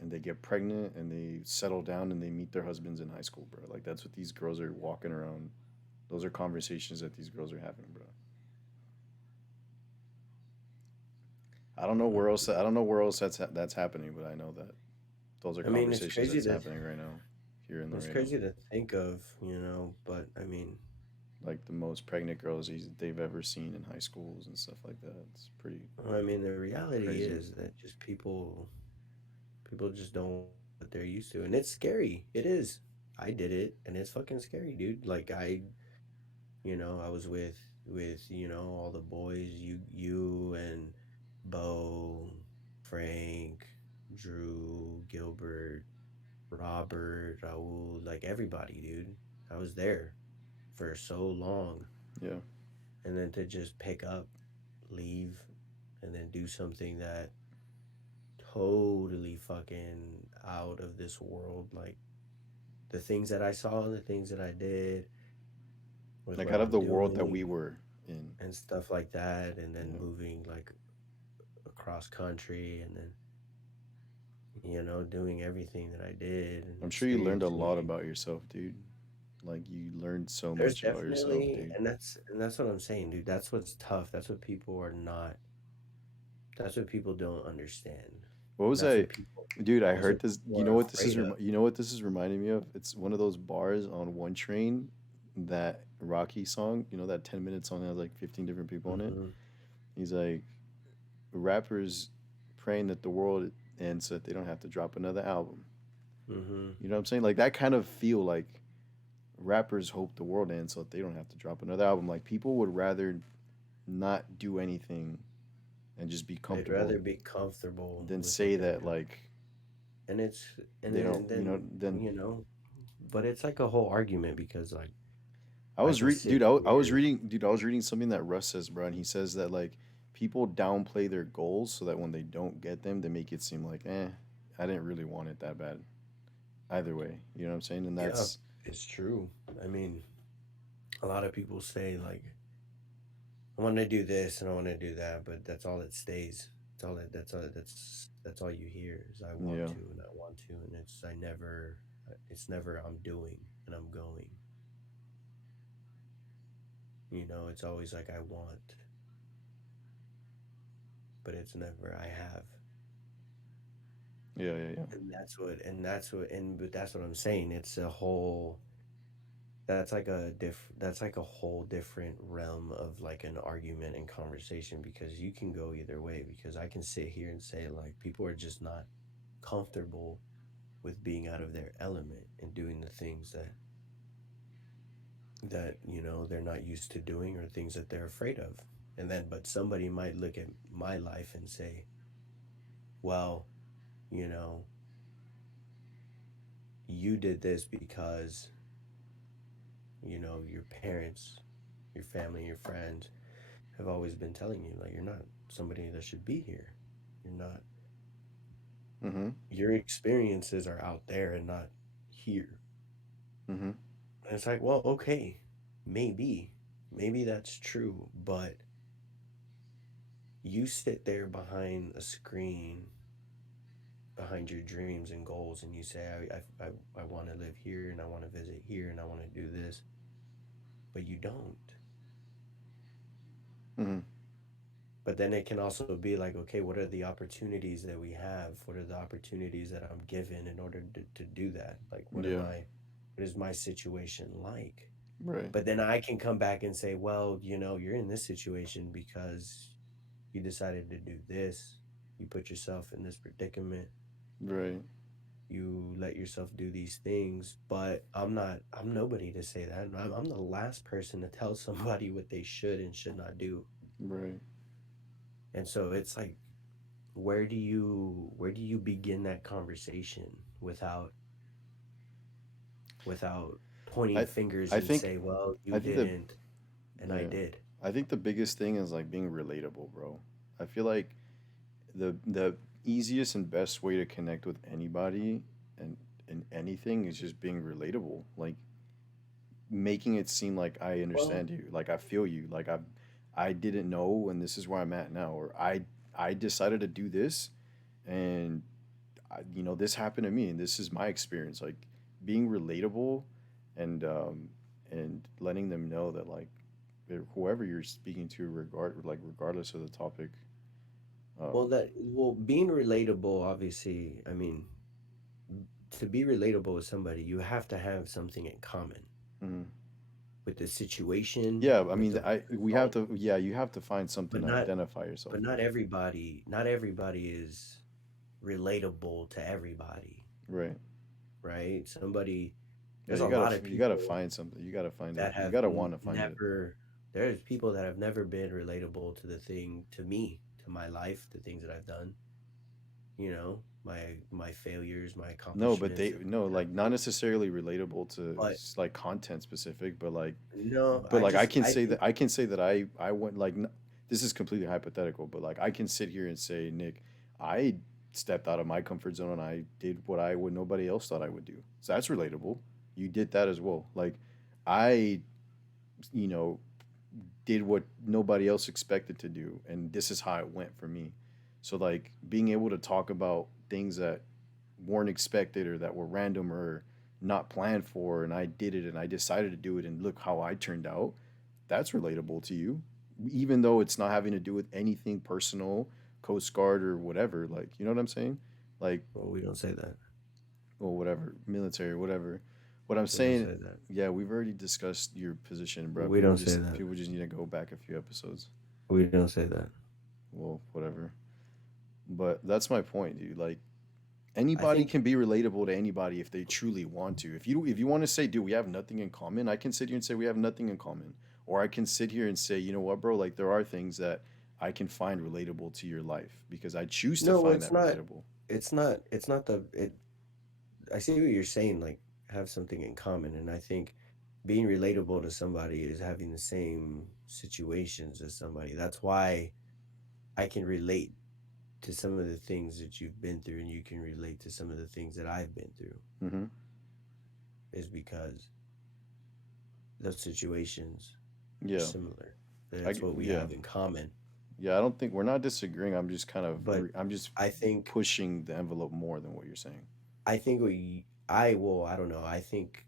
and they get pregnant and they settle down and they meet their husbands in high school, bro. Like that's what these girls are walking around. Those are conversations that these girls are having, bro. I don't know where else. I don't know where else that's happening, but I know that those are I mean, it's conversations crazy that's to happening right now here in it's Laredo. crazy to think of, but I mean, Like the most pregnant girls they've ever seen in high schools and stuff like that. It's pretty the reality crazy. is that just people just don't want what they're used to, and it's scary. It is. I did it, and it's fucking scary, dude. Like I was with all the boys, you and Bo, Frank, Drew, Gilbert, Robert, Raul, like everybody, dude. I was there for so long, Yeah. and then to just pick up, leave, and then do something that totally fucking out of this world, like the things that I saw and the things that I did with Like what out of I'm the world that doing we were in. and stuff like that, and then Yeah. moving like across country, and then doing everything that I did and I'm sure you learned a lot experiencing. about yourself, dude. Like you learned so There's much about yourself, definitely, dude. and that's what I'm saying, dude. That's what's tough. That's what people are not. That's what people don't understand. What was That's I, what people. dude? I That's heard what this. people You know are what this is? afraid of. You know what this is reminding me of? It's one of those bars on one train. That Rocky song. You know that 10-minute song that has like 15 different people on it. Mm-hmm. He's like rappers praying that the world ends so that they don't have to drop another album. Mm-hmm. You know what I'm saying? Like that kind of feel like rappers hope the world ends so that they don't have to drop another album. Like people would rather not do anything and just be They'd comfortable rather be comfortable than with what say they're that doing, like and it's they don't. and You know. then Then but it's like a whole argument because like I I was can dude. sit I was here. reading, dude. I was reading something that Russ says, bro, and he says that like people downplay their goals so that when they don't get them, they make it seem like, I didn't really want it that bad. Either way, you know what I'm saying? And Yeah, that's it's true. I mean, a lot of people say like I want to do this and I want to do that, but that's all that stays. That's all you hear is I want yeah, to and I want to, and it's never I'm doing and I'm going. It's always like I want, but it's never I have. yeah, yeah, yeah, But that's what I'm saying. It's a whole that's like a whole different realm of like an argument and conversation, because you can go either way, because I can sit here and say like people are just not comfortable with being out of their element and doing the things that they're not used to doing, or things that they're afraid of. And then but somebody might look at my life and say, well, you know you did this because your parents, your family, your friends have always been telling you like you're not somebody that should be here. You're not. mm-hmm, Your experiences are out there and not here. mm-hmm, And it's like, well, okay, maybe, maybe that's true, but you sit there behind a screen, behind your dreams and goals, and you say, I want to live here and I want to visit here and I want to do this, but you don't. mm-hmm. But then it can also be like, okay, what are the opportunities that we have? What are the opportunities that I'm given in order to do that? Like, Yeah, what is my situation like? right, But then I can come back and say, well, you're in this situation because you decided to do this. You put yourself in this predicament. right, You let yourself do these things. But I'm nobody to say that. I'm the last person to tell somebody what they should and should not do. right. And so it's like, where do you begin that conversation without without pointing I fingers I and think say, well, you I think the didn't and I yeah. did. I think the biggest thing is like being relatable, bro. I feel like the easiest and best way to connect with anybody and anything is just being relatable. Like making it seem like I Well, understand you, like I feel you, like I didn't know and this is where I'm at now, or I decided to do this and this happened to me and this is my experience. Like being relatable and letting them know that like whoever you're speaking to regardless of the topic. well, um being relatable, obviously, I mean, to be relatable with somebody, you have to have something in common mhm. with the situation, Yeah, I with mean, the I we have result, to. Yeah, you have to find but something to not identify yourself but with. not everybody is relatable to everybody, Right. right? Somebody Yeah, there's a lot of you gotta people find something. You gotta find it. that You have gotta want to find it. never there's people that have never been relatable to the thing to me, to my life, the things that I've done, my failures, my No, but accomplishments, they the things no that like I've not done. necessarily relatable to But like content specific, no, but like I think I can say that I went like this is completely hypothetical, but like I can sit here and say, Nick, I stepped out of my comfort zone and I did what I would nobody else thought I would do. So that's relatable. You did that as well. Like I, you know, did what nobody else expected to do, and this is how it went for me. So like being able to talk about things that weren't expected or that were random or not planned for, and I did it and I decided to do it and look how I turned out, that's relatable to you, even though it's not having to do with anything personal, Coast Guard or whatever. Like, you know what I'm saying? Like, well, we don't say that. or whatever, military, whatever. What I'm We don't saying, say that. yeah, we've already discussed your position, bro. We don't say that. People just need to go back a few episodes. We don't say that. Well, whatever. But that's my point, dude. Like I anybody think can be relatable to anybody if they truly want to. If you want to say, dude, we have nothing in common, I can sit here and say we have nothing in common. Or I can sit here and say, you know what, bro, like there are things that I can find relatable to your life because I choose to no, find it's that not. relatable. It's not the it. I see what you're saying. Like have something in common, and I think being relatable to somebody is having the same situations as somebody. That's why I can relate to some of the things that you've been through, and you can relate to some of the things that I've been through. Mm-hmm. Is because those situations are Yeah. similar. That's what we Yeah. have in common. Yeah, I don't think we're not disagreeing. I'm just kind of But I'm just I think pushing the envelope more than what you're saying. I don't know. I think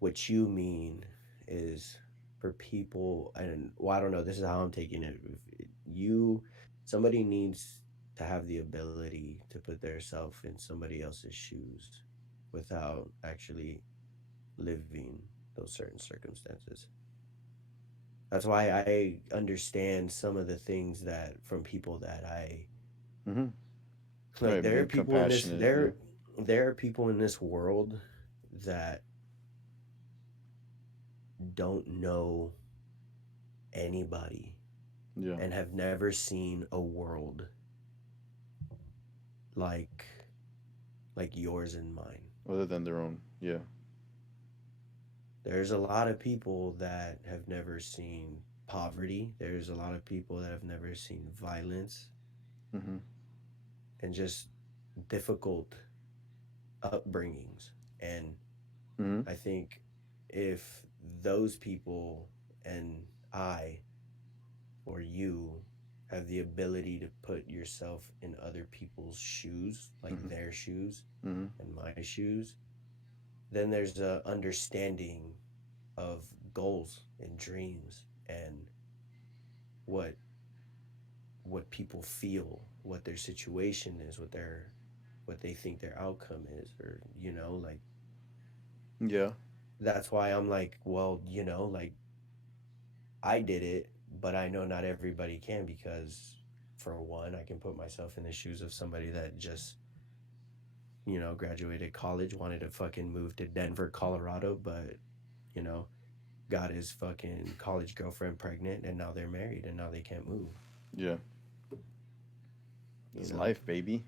what you mean is for people, and well, I don't know. This is how I'm taking it. If you somebody needs to have the ability to put themselves in somebody else's shoes without actually living those certain circumstances. That's why I understand some of the things that from people that I Mm-hmm. like. Right, There are being people in this compassionate. Yeah. there are people in this world that don't know anybody Yeah. and have never seen a world like yours and mine. Other than their own. Yeah. There's a lot of people that have never seen poverty. There's a lot of people that have never seen violence Mm-hmm. and just difficult upbringings. And Mm-hmm. I think if those people and I or you have the ability to put yourself in other people's shoes, like Mm-hmm. their shoes Mm-hmm. and my shoes, then there's a understanding of goals and dreams and what people feel, what their situation is, what they think their outcome is, or like Yeah. that's why I'm like, well, like I did it, but I know not everybody can because for one, I can put myself in the shoes of somebody that just, graduated college, wanted to fucking move to Denver, Colorado, but, you know, got his fucking college girlfriend pregnant and now they're married and now they can't move. Yeah. you It's know. life, baby.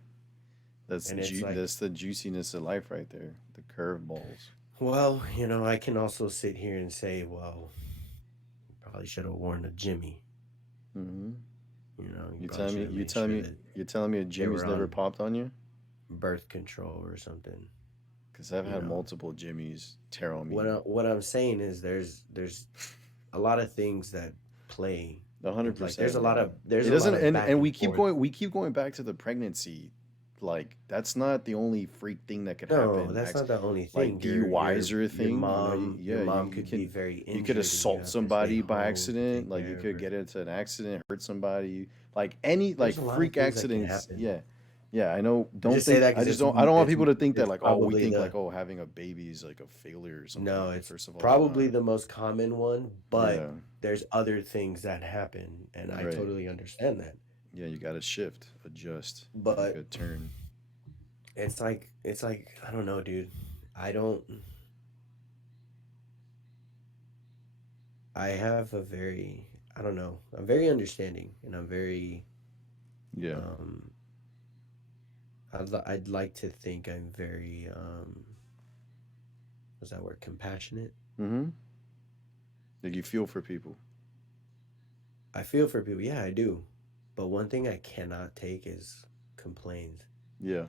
And it's like, That's the juiciness of life right there. The curveballs. well, I can also sit here and say, well, you probably should have worn a Jimmy. Hmm. You probably should have made sure that You're telling me a they Jimmy's were never on popped on you? birth control or something. Because I've You had know, multiple Jimmys tear on what me. I'm saying is there's a lot of things that play, A hundred and like percent, bro. there's It a lot doesn't, of back and and forth. we keep going back to the pregnancy. Like that's not the only freak thing that could No, happen. that's not the only Like thing. DUIs are a thing. You know, Your yeah, mom could be very you could injured, and you assault have to stay somebody by home to accident. take Like you care of could her. get into an accident, hurt somebody. Like any There's like a lot of freak things that can accidents. happen. Yeah, yeah. I know. I just say that I because just don't. I don't want people to think that it's like, oh, we probably think the like, oh, having a baby is like a failure or something. no, Like it's first of all, it's probably not. the most common one, but Yeah. there's other things that happen, and I Right. totally understand that. Yeah. You got to shift, adjust, make But a turn. it's like I don't know, dude. I don't. I have a very I don't know. I'm very understanding, and I'm very Yeah. um. I'd like to think I'm very what's that word? Compassionate. Mm-hmm. Like you feel for people. I feel for people. Yeah, I do. But one thing I cannot take is complaints. Yeah.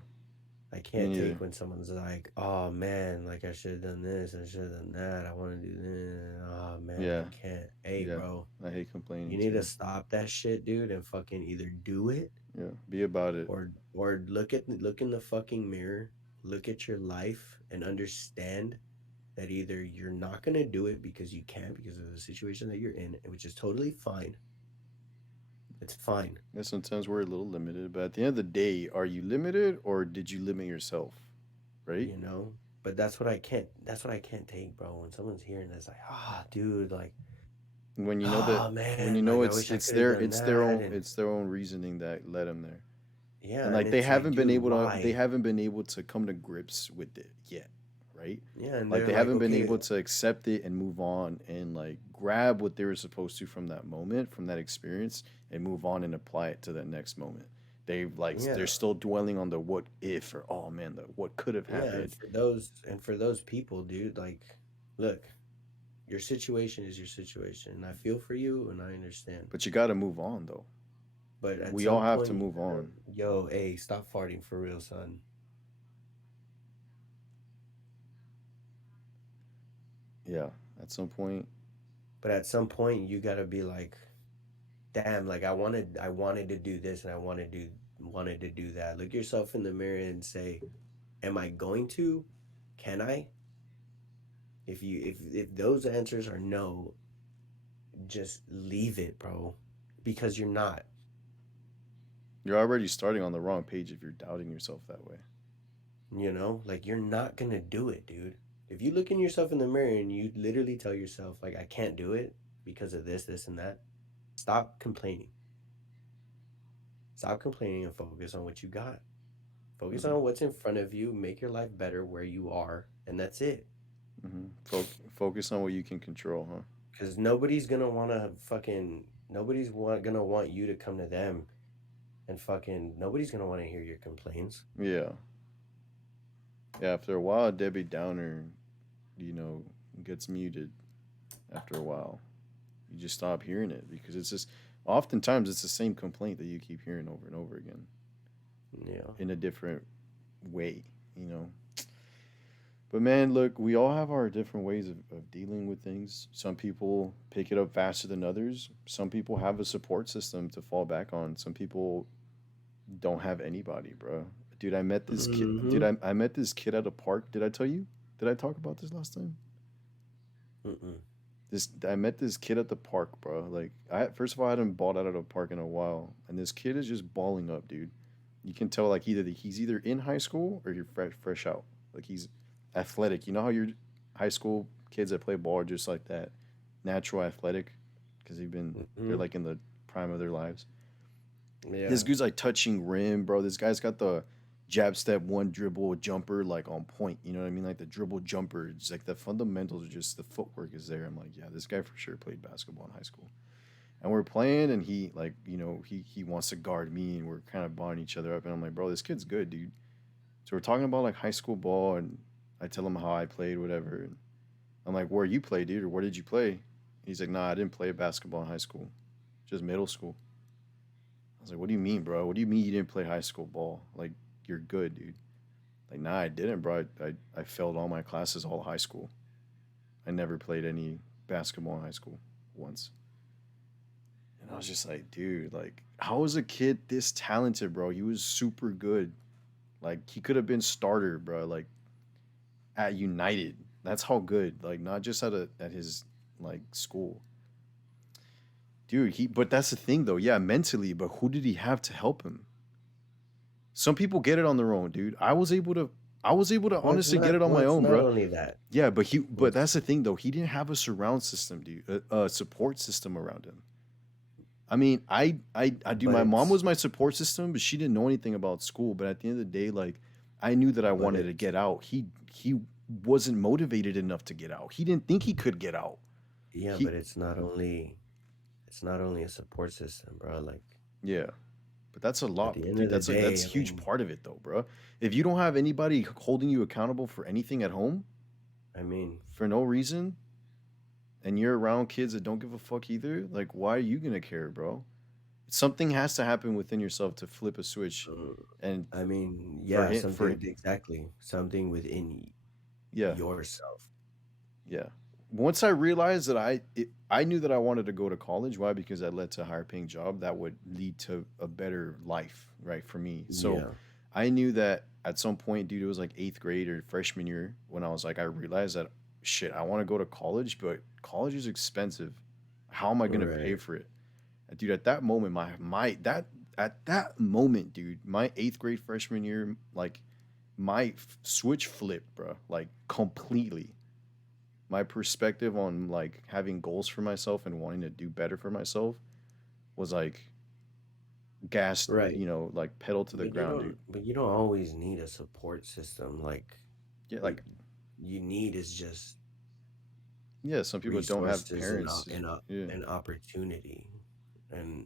I Me can't neither. take when someone's like, "Oh man, like I should have done this, I should have done that. I want to do this. Oh man, Yeah. I can't." Hey, Yeah. bro, I hate you complaining need to too. stop that shit, dude, and fucking either do it Yeah. Be about it. or look in the fucking mirror, look at your life, and understand that either you're not gonna do it because you can't because of the situation that you're in, which is totally fine. It's fine. Yeah, sometimes we're a little limited, but at the end of the day, are you limited or did you limit yourself? Right? you know but that's what I can't take, bro, when someone's hearing this like, dude, like, When you know that, oh when you man, know like I wish I could have done that. And it's their own reasoning that led them there, yeah, and and like it's like, dude, they why? haven't been able to come to grips with it yet, right? Yeah, and Like they're they like, haven't been okay, able to accept it and move on and like grab what they were supposed to from that moment, from that experience, and move on and apply it to that next moment. They're yeah, still dwelling on the what if or oh man, the what could have yeah, and happened. for those people, dude, like, look, your situation is your situation, and I feel for you, and I understand. But you got to move on though. But at We all some have to point, move on. yo, hey, stop farting for real, son. Yeah, at some point. But at some point, you gotta be like, damn, like I wanted to do this, and I wanted to do that. Look yourself in the mirror and say, am I going to? Can I? If those answers are no, just leave it, bro, because you're not. You're already starting on the wrong page if you're doubting yourself that way. Like, you're not gonna do it, dude. If you look in yourself in the mirror and you literally tell yourself like, I can't do it because of this and that, stop complaining. Stop complaining and focus on what you got. Focus Hmm. on what's in front of you. Make your life better where you are, and that's it. Hmm. Focus on what you can control, huh? Because gonna want you to come to them, and fucking nobody's gonna want to hear your complaints. Yeah. Yeah, after a while, Debbie Downer, you know, gets muted after a while. You just stop hearing it because it's just oftentimes it's the same complaint that you keep hearing over and over again Yeah. in a different way, you know. But man, look, we all have our different ways of dealing with things. Some people pick it up faster than others. Some people have a support system to fall back on. Some people don't have anybody, bro. Dude, I met this kid. Dude, Mm-hmm. I met this kid at a park. Did I tell you? Did I talk about this last time? Mm-mm. This I met this kid at the park, bro. Like, I first of all, I hadn't balled out at a park in a while, and this kid is just balling up, dude. You can tell like he's either in high school or you're fresh out. Like he's athletic. You know how your high school kids that play ball are just like that, natural athletic, because they're Mm-hmm. like in the prime of their lives. This Yeah. dude's like touching rim, bro. This guy's got the jab step one dribble jumper like on point. You know what I mean? Like the dribble jumper. It's like the fundamentals are just the footwork is there. I'm like, yeah, this guy for sure played basketball in high school. And we're playing, and he like he wants to guard me, and we're kind of bonding each other up. And I'm like, bro, this kid's good, dude. So we're talking about like high school ball, and I tell him how I played, whatever. And I'm like, where you play, dude, or where did you play? He's like, nah, I didn't play basketball in high school, just middle school. I was like, what do you mean, bro? What do you mean you didn't play high school ball? Like, you're good, dude. Like, nah, I didn't, bro. I failed all my classes all high school. I never played any basketball in high school once. And I was just like, dude, like, how is a kid this talented, bro? He was super good. Like, he could have been starter, bro. Like, at United. That's how good. Like, not just at his like school. Dude, but that's the thing though. Yeah, mentally, but who did he have to help him? Some people get it on their own, dude. I was able to honestly get it on Well, my it's own, not bro. only that. Yeah, but It's that's the thing though. He didn't have a surround system, dude. A support system around him. I mean, I do. but My mom it's was my support system, but she didn't know anything about school. But at the end of the day, like, I knew that I but wanted to it's get out. He wasn't motivated enough to get out. He didn't think he could get out. yeah, He but it's not only a support system, bro. Like Yeah, but that's a at lot, the end dude. of the That's day, a I huge mean, part of it, though, bro. If you don't have anybody holding you accountable for anything at home I mean, for no reason, and you're around kids that don't give a fuck either, like, why are you gonna care, bro? Something has to happen within yourself to flip a switch, uh, and for yeah, him, something exactly, something within yeah, yourself. yeah. Once I realized that I knew that I wanted to go to college. Why? Because that led to a higher paying job that would lead to a better life, right, for me. So Yeah, I knew that at some point, dude, it was like eighth grade or freshman year when I was like, I realized that shit, I want to go to college, but college is expensive. How am I gonna pay right, for it? And dude, at that moment, at that moment, dude, my eighth grade freshman year, like my switch flipped, bro, like completely. My perspective on like having goals for myself and wanting to do better for myself was like gas, right. like pedal to the ground, dude. But you don't always need a support system. Yeah, Like like you need is just yeah, some people don't have resources parents. Yeah, and opportunity. And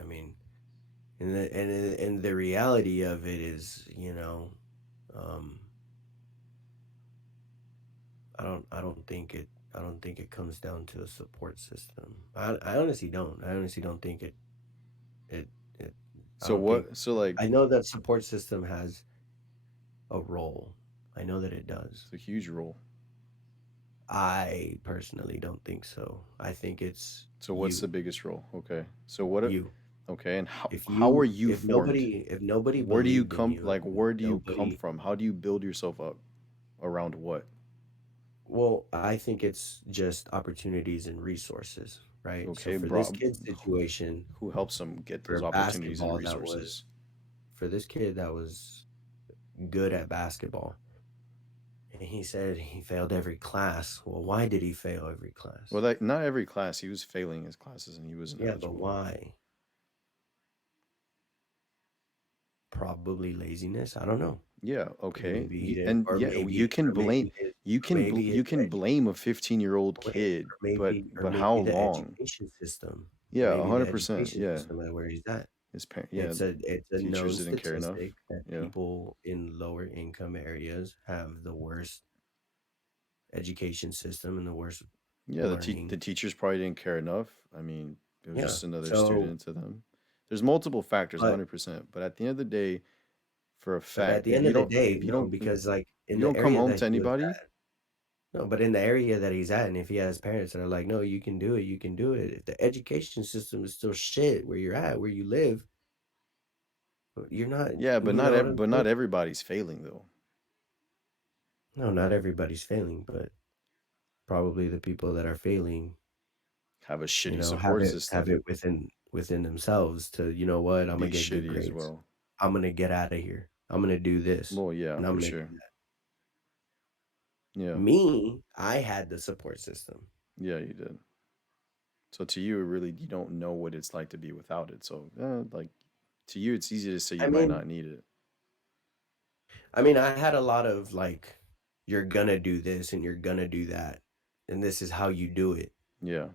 I mean, and the reality of it is, um, I don't think it comes down to a support system. I honestly don't. I honestly don't think it it I so don't think what? So like, I know that support system has a role. I know that it does. it's a huge role. I personally don't think so. I think it's So what's the you. biggest role? Okay, so what? You. Okay, and how are you formed? If nobody Where do you believed in come? you, Like, and where do you come nobody, from? How do you build yourself up around what? well, I think it's just opportunities and resources, right? So Okay, for this bro. kid's situation, Who helps them get those for opportunities and basketball, that resources? was for this kid that was good at basketball. And he said he failed every class. Well, why did he fail every Well, class? like not every class. He was failing his classes and he wasn't Yeah, but eligible. why? Probably laziness. I don't know. Yeah, okay. Maybe he didn't, And yeah, you can blame a 15-year-old kid, or but how maybe the long? education system. Yeah, Maybe the 100%. education Yeah. system of where he's at. His parent, yeah, It's a known teachers didn't care enough. statistic that Yeah. people in lower income areas have the worst education system and the worst Yeah, the learning. teachers probably didn't care enough. I mean, it was Yeah. just another So, student to them. There's multiple factors, but 100%. But at the end of the day, for a at fact, the end of the day, if you no, don't because like if in you the don't come area home that to he was anybody, at, no, but in the area that he's at, and if he has parents that are like, no, you can do it, you can do it. If the education system is still shit where you're at, where you live, you're not, yeah, you know what I'm but saying? not everybody's failing though. No, not everybody's failing, but probably the people that are failing, Have a shitty support have system. it within themselves to, you know what, I'm gonna Be get good shitty as grades. well. I'm gonna get out of here. I'm gonna do this, Well, yeah, and I'm for gonna do sure. that. Yeah, Me, I had the support system. yeah, you did. So to you, really, you don't know what it's like to be without it. So, like, to you, it's easy to say I you might mean, not need it. I had a lot of like, you're gonna do this and you're gonna do that, and this is how you do it. Yeah,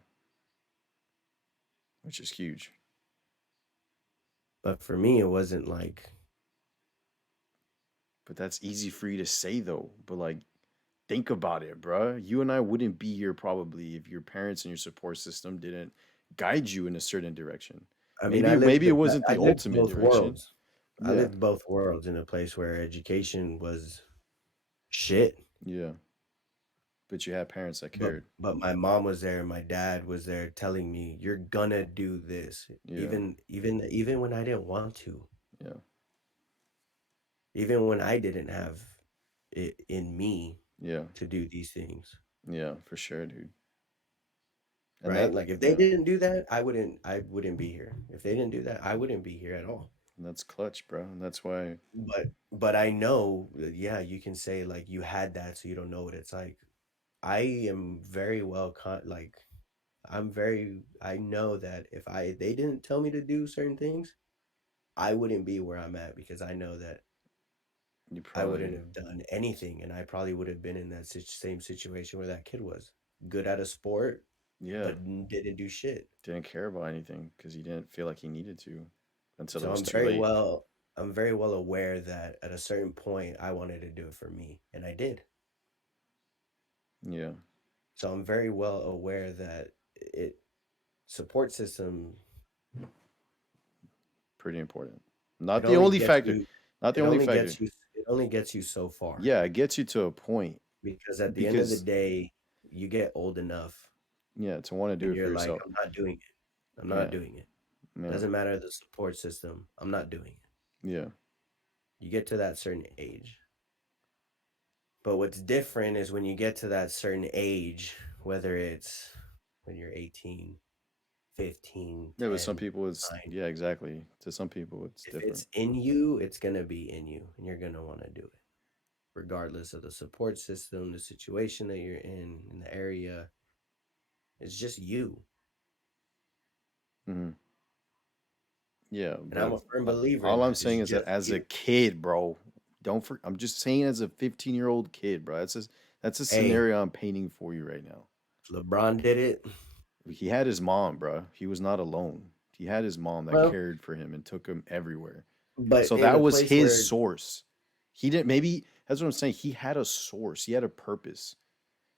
which is huge. But for me, it wasn't like, But that's easy for you to say though. But like, think about it, bruh. You and I wouldn't be here probably if your parents and your support system didn't guide you in a certain direction. I mean, Maybe it wasn't I the lived ultimate both direction. worlds. I Yeah, lived both worlds in a place where education was shit. yeah. But you had parents that But cared. but my mom was there and my dad was there telling me, "You're gonna do this." Yeah, Even when I didn't want to. yeah, Even when I didn't have it in me yeah, to do these things. yeah, for sure, dude. And Right? that, Like if they yeah, didn't do that, I wouldn't be here. If they didn't do that, I wouldn't be here at all. and that's clutch, bro. And that's why, But I know, yeah, you can say like you had that, so you don't know what it's like. I am very well like I know that if they didn't tell me to do certain things, I wouldn't be where I'm at because I know that you I wouldn't probably, have done anything and I probably would have been in that same situation where that kid was. Good at a sport, yeah, but didn't do shit. didn't care about anything because he didn't feel like he needed to until it So was too late. I'm very well aware that at a certain point I wanted to do it for me and I did. Yeah, So I'm very well aware that it support system pretty important. it Not the only only gets factor. you Not the it only only factor. gets you it only gets you so far Yeah, it gets you to a point because at the end of the because day you get old enough yeah, to want to do and it for you're like, yourself. I'm not doing it. I'm not Yeah, doing it. yeah, Doesn't matter the support system. I'm not doing it. yeah. You get to that certain age. But what's different is when you get to that certain age, whether it's when you're 18, 15, Yeah, but some 10, people it's 9, yeah, exactly. To some people it's if different. it's in you, it's going to be in you and you're going to want to do it. Regardless of the support system, the situation that you're in the area, it's just you. Hmm. Yeah, And I'm but a firm believer in all I'm that. It's saying is that just as a you. kid, bro, I'm just saying as a 15-year-old kid, bro. That's a Hey, scenario I'm painting for you right now. LeBron did it. He had his mom, bro. He was not alone. He had his mom that Well, cared for him and took him everywhere. but So in that a was place his where, source. He didn't maybe that's what I'm saying. He had a source. He had a purpose.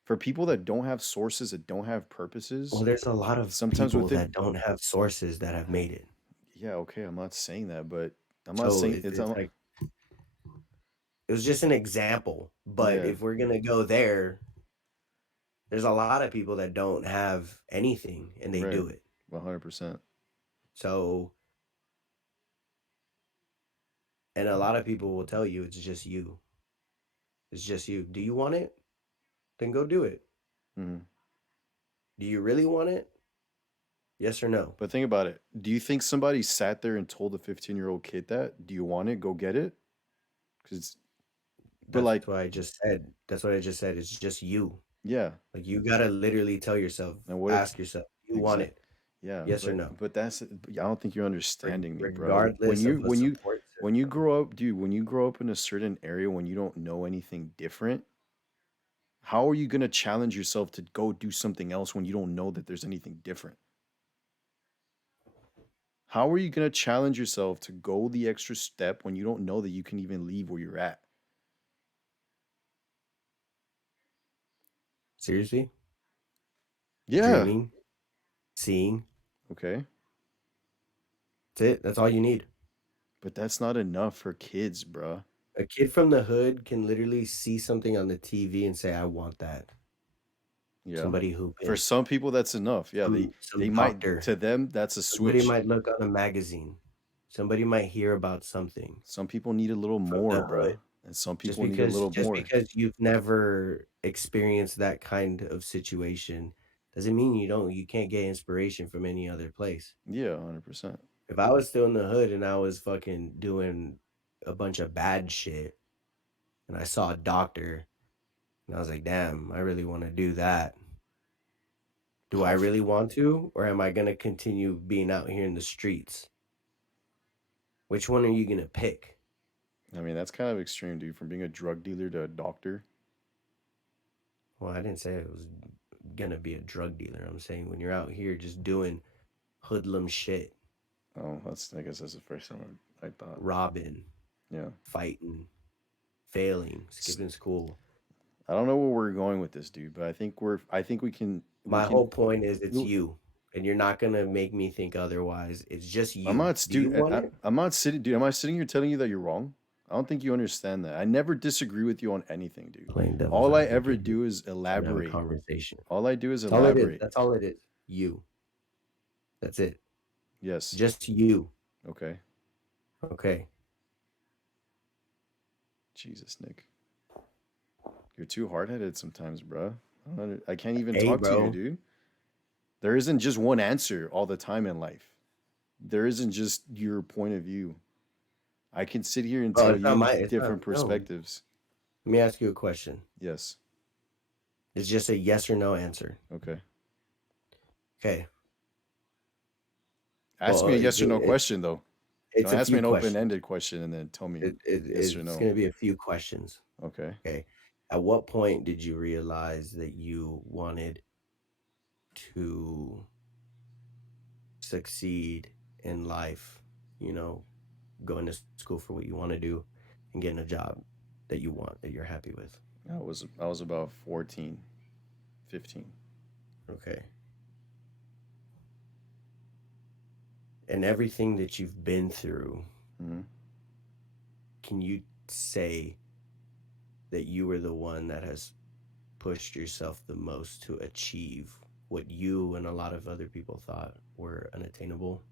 For people that don't have sources, that don't have well, purposes, there's a lot of sometimes people with it, that don't have sources that have made it. yeah, okay, I'm not saying that, but I'm not So saying it's it's like, it was just an example. But yeah, if we're going to go there, there's a lot of people that don't have anything and they right, do it. 100%. So, and a lot of people will tell you it's just you. It's just you. Do you want it? Then go do it. Hmm. Do you really want it? Yes or no? But think about it. Do you think somebody sat there and told a 15-year-old kid that? Do you want it? Go get it. Because, but That's like, what I just said. That's what I just said. It's just you. yeah. Like you gotta literally tell yourself, And what if ask yourself, you want exact? it? Yeah, Yes or no? but that's I don't think you're understanding me, bro. Regardless of a support When you system. grow up, dude, when you grow up in a certain area when you don't know anything different, how are you gonna challenge yourself to go do something else when you don't know that there's anything different? How are you gonna challenge yourself to go the extra step when you don't know that you can even leave where you're at? Seriously? Yeah. Dreaming, seeing. Okay. That's it. That's all you need. But that's not enough for kids, bruh. A kid from the hood can literally see something on the TV and say, I want that. Yeah. Somebody who For can, some people that's enough. Yeah, some they might doctor, to them that's a somebody switch. might look on a magazine. Somebody might hear about something Some people need a little from more, the bruh. hood. And some people need a little Just more. because you've never experienced that kind of situation doesn't mean you can't get inspiration from any other place. Yeah, 100%. If I was still in the hood and I was fucking doing a bunch of bad shit and I saw a doctor and I was like, damn, I really want to do that. Do I How really want to? Or am I going to continue being out here in the streets? Which one are you going to pick? I mean, that's kind of extreme, dude, from being a drug dealer to a doctor. Well, I didn't say it was going to be a drug dealer. I'm saying when you're out here just doing hoodlum shit, Oh, I guess that's the first time I thought. robbing, Yeah. fighting, failing, skipping school. I don't know where we're going with this, dude, but I think we My can. whole point is it's you- you, and you're not gonna make me think otherwise. It's just I'm you. not Do you want it? I'm not sitting, dude. Am I sitting here telling you that you're wrong? I don't think you understand that. I never disagree with you on anything, dude. Playing devil's All I ever advocate. do is Have a elaborate. conversation. All I do is That's all it is. elaborate. That's all it is. You. That's it. Yes. Just you. Okay. Okay. Jesus, Nick. You're too hard-headed sometimes, bro. I can't even Hey, talk to bro. you, dude. There isn't just one answer all the time in life. There isn't just your point of view. I can sit here and Bro, tell it's not you my. It's not. different No. perspectives. Let me ask you a question. Yes. It's just a yes or no answer. Okay. Okay. Ask me a yes or no question, though. It's Don't a ask me few an questions. open-ended question and then tell me yes or It's no. going to be a few questions. Okay. Okay. At what point did you realize that you wanted to succeed in life? You know, going to school for what you want to do and getting a job that you want, that you're happy with. I was about 14, 15. Okay. And everything that you've been through, hmm can you say that you were the one that has pushed yourself the most to achieve what you and a lot of other people thought were unattainable?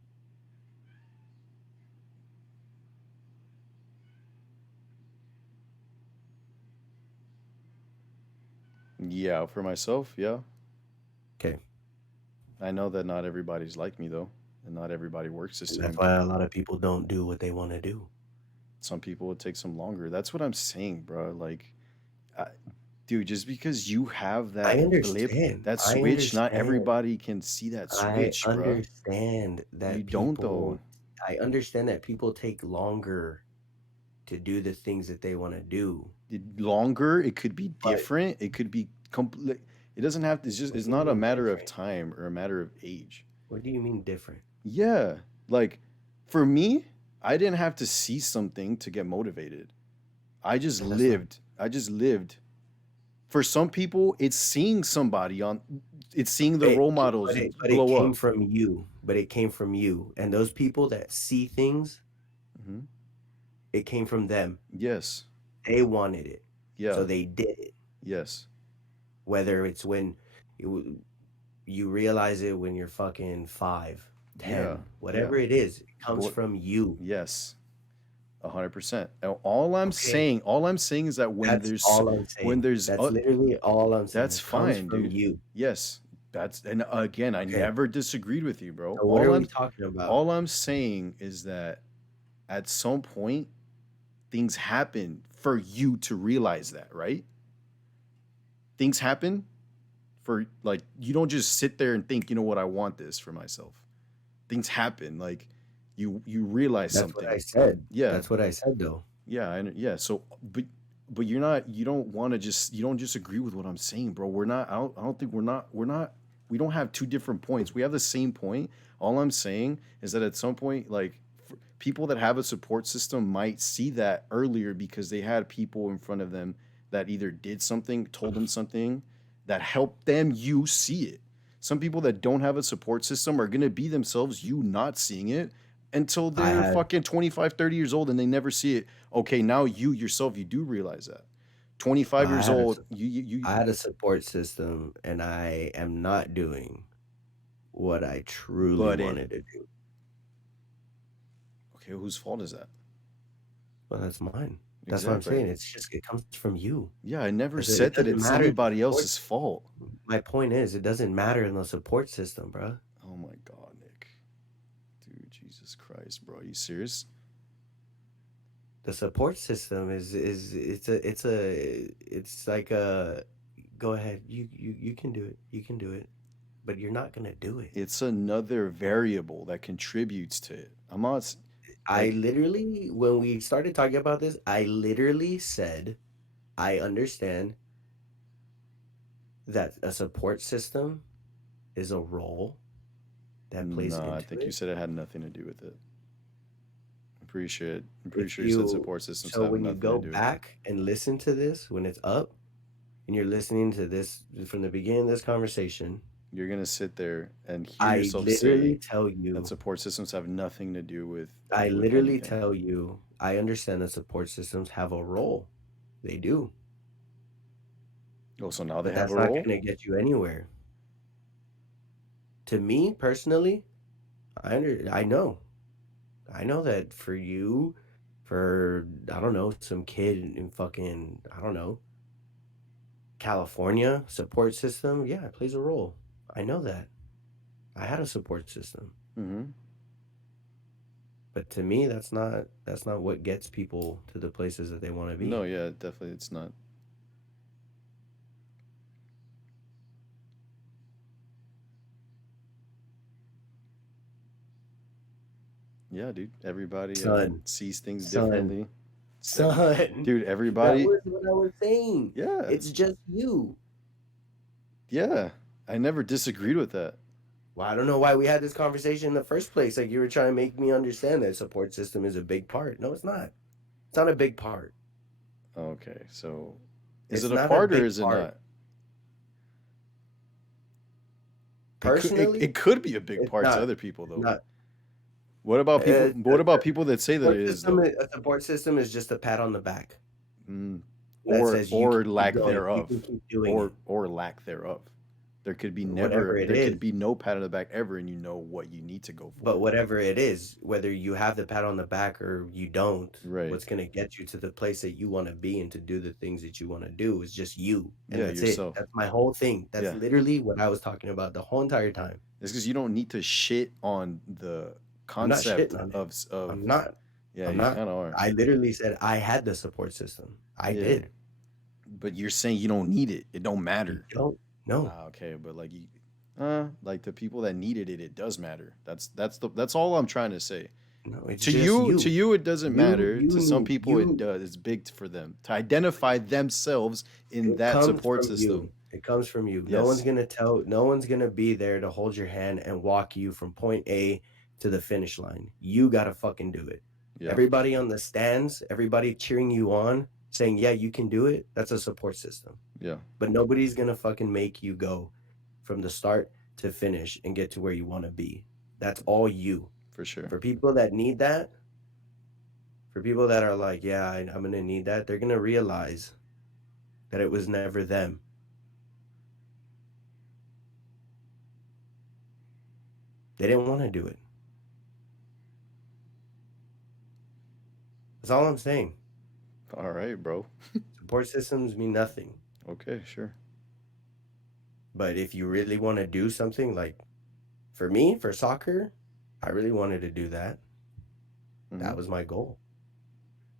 Yeah, for myself, yeah. Okay. I know that not everybody's like me though, and not everybody works the And that's same. why a lot of people don't do what they want to do. Some people it takes them longer. That's what I'm saying, bro. Like, I, dude, just because you have I that blip, understand. that I switch, not understand. everybody can see that I switch, bro. understand that You don't people. though. I understand that people take longer to do the things that they want to do. Longer, it could be But different. It could be complete. It doesn't have to. It's just. what It's do you not a mean matter of different? time or a matter of age. What do you mean different? Yeah, like for me, I didn't have to see something to get motivated. I just That's not. lived. I just lived. For some people, it's seeing somebody on. It's seeing the role models But it blow came up. from you. But it came from you. And those people that see things, hmm it came from them. Yes. They wanted it. Yeah. So they did it. Yes. Whether it's when you realize it when you're fucking 5, 10, Yeah. whatever it is, it comes What- from you. Yes. 100%. All I'm Okay. saying is that when That's there's all I'm saying. when there's That's literally all I'm saying. that's It comes fine, from dude. you. Yes. That's and again, I Okay. never disagreed with you, bro. So what are we talking about? All I'm saying is that at some point things happen for you to realize that, right? Things happen for like you don't just sit there and think, you know what, I want this for myself. Things happen like you realize That's something. what I said. Yeah. That's what I said though. Yeah, yeah. So, but you're not. You don't want to just. You don't just agree with what I'm saying, bro. We're not. I don't think we're not. We're not. We don't have two different points. We have the same point. All I'm saying is that at some point, like people that have a support system might see that earlier because they had people in front of them that either did something, told them something, that helped them. You see it. Some people that don't have a support system are gonna be themselves. You not seeing it until they're fucking 25, 30 years old and they never see it. Okay, now you yourself, you do realize that. 25 years old, I had a support system and I am not doing what I truly wanted to do. Okay, whose fault is that? Well, that's mine. That's what I'm saying. It comes from you. Yeah, I never said that it's anybody else's fault. My point is, it doesn't matter in the support system, bro. Oh my God, Nick. Dude, Jesus Christ, bro. Are you serious? The support system is like a go ahead, you can do it. You can do it. But you're not gonna do it. It's another variable that contributes to it. I'm not. I literally, when we started talking about this, I literally said, I understand that a support system is a role that plays No, I into think you it. said it had nothing to do with it. I'm pretty If sure you said you support systems So have when you nothing to go do with it. back and listen to this when it's up, and you're listening to this from the beginning of this conversation, You're gonna sit there and hear I yourself literally say tell that you, support systems have nothing to do I with literally anything. tell you, I understand that support systems have a role. They do, Oh, so now they but have that's a not role? going to get you anywhere. To me personally, I know. I know that for you, for I don't know, some kid in fucking, I don't know, California support system, yeah, it plays a role. I know that. I had a support system. Mm-hmm. But to me, that's not what gets people to the places that they want to No, be. yeah, definitely it's not. Yeah, dude. Everybody Son, sees things son, differently. son. Dude, That everybody. was what I was saying. Yeah, It's just you. yeah. I never disagreed with that. Well, I don't know why we had this conversation in the first place. Like you were trying to make me understand that support system is a big part. No, it's not. It's not a big part. Okay, so is It's it a not a part or big is it part. not? Personally, It could be a big it's part to not. other people It's though. not. What about people? A What about people that say that it is though? support system is just a pat on the back Mm, that says you or can keep lack going. You thereof, can keep doing it. or lack thereof. Whatever it There is. could be no pat on the back ever, and you know what you need to go But for. whatever it is, whether you have the pat on the back or you don't, Right? what's going to get you to the place that you want to be and to do the things that you want to do is just you. And Yeah, that's it. yourself. That's my whole thing. That's Yeah, literally what I was talking about the whole entire time. it's because you don't need to shit on the I'm not concept shitting on it. of. I'm not. Yeah, I'm you not. kind of are. I literally said I had the support system. I Yeah, did. but you're saying you don't need it. It don't You matter. don't? No. Ah, okay, but like the people that needed it, it does matter. That's all I'm trying to say. No, it's just you. To you, it doesn't matter. To some people, it You. does. It's big for them to identify themselves in It that comes support from you. system. It comes from you. Yes. No one's gonna be there to hold your hand and walk you from point A to the finish line. You gotta fucking do it. Yeah. Everybody on the stands, everybody cheering you on, saying, yeah, you can do it, that's a support system. Yeah. But nobody's gonna fucking make you go from the start to finish and get to where you wanna be. That's all you. For sure. For people that need that, for people that are like, yeah, I'm gonna need that, they're gonna realize that it was never them. They didn't want to do it. That's all I'm saying. All right, bro. Support systems mean nothing. Okay, sure. But if you really want to do something, like for me, for soccer, I really wanted to do that. Mm-hmm. That was my goal.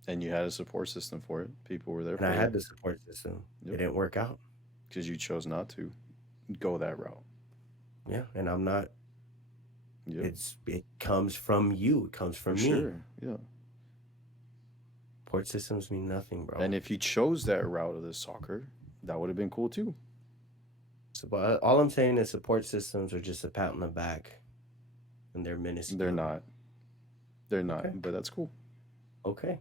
And you had a support system for it. People were there And for I you. had the support system. Yep. It didn't work out. Because you chose not to go that route. Yeah, and I'm not. Yep. It comes from you. It comes from me. Sure. Yeah. Support systems mean nothing, bro. And if you chose that route of the soccer, that would have been cool too. So, but all I'm saying is support systems are just a pat on the back, and they're minuscule. They're not. They're not. Okay. But that's cool. Okay.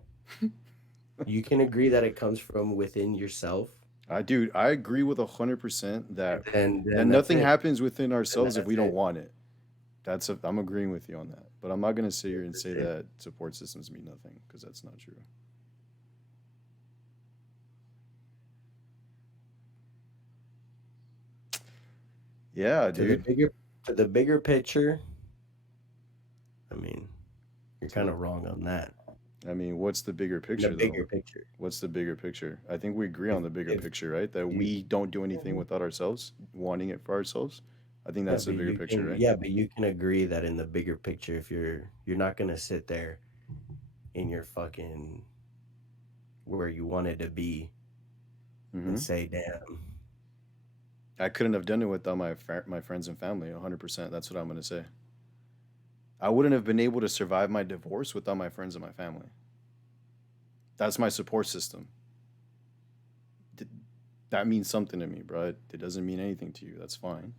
You can agree that it comes from within yourself. I agree with 100% that And nothing happens within ourselves if we don't it. want it. I'm agreeing with you on that. But I'm not gonna sit here and say that support systems mean nothing because that's not true. Yeah, dude. To the bigger picture, I mean, you're kind of wrong on that. I mean, what's the bigger picture? The bigger picture. What's the bigger picture? I think we agree on the bigger picture, right? That we don't do anything without ourselves, wanting it for ourselves. I think that's the bigger picture, right? Yeah, but you can agree that in the bigger picture, if you're not gonna sit there in your fucking where you wanted to be and say, damn, I couldn't have done it without my friends and family. 100%. That's what I'm gonna say. I wouldn't have been able to survive my divorce without my friends and my family. That's my support system. That means something to me, bro. It doesn't mean anything to you. That's fine.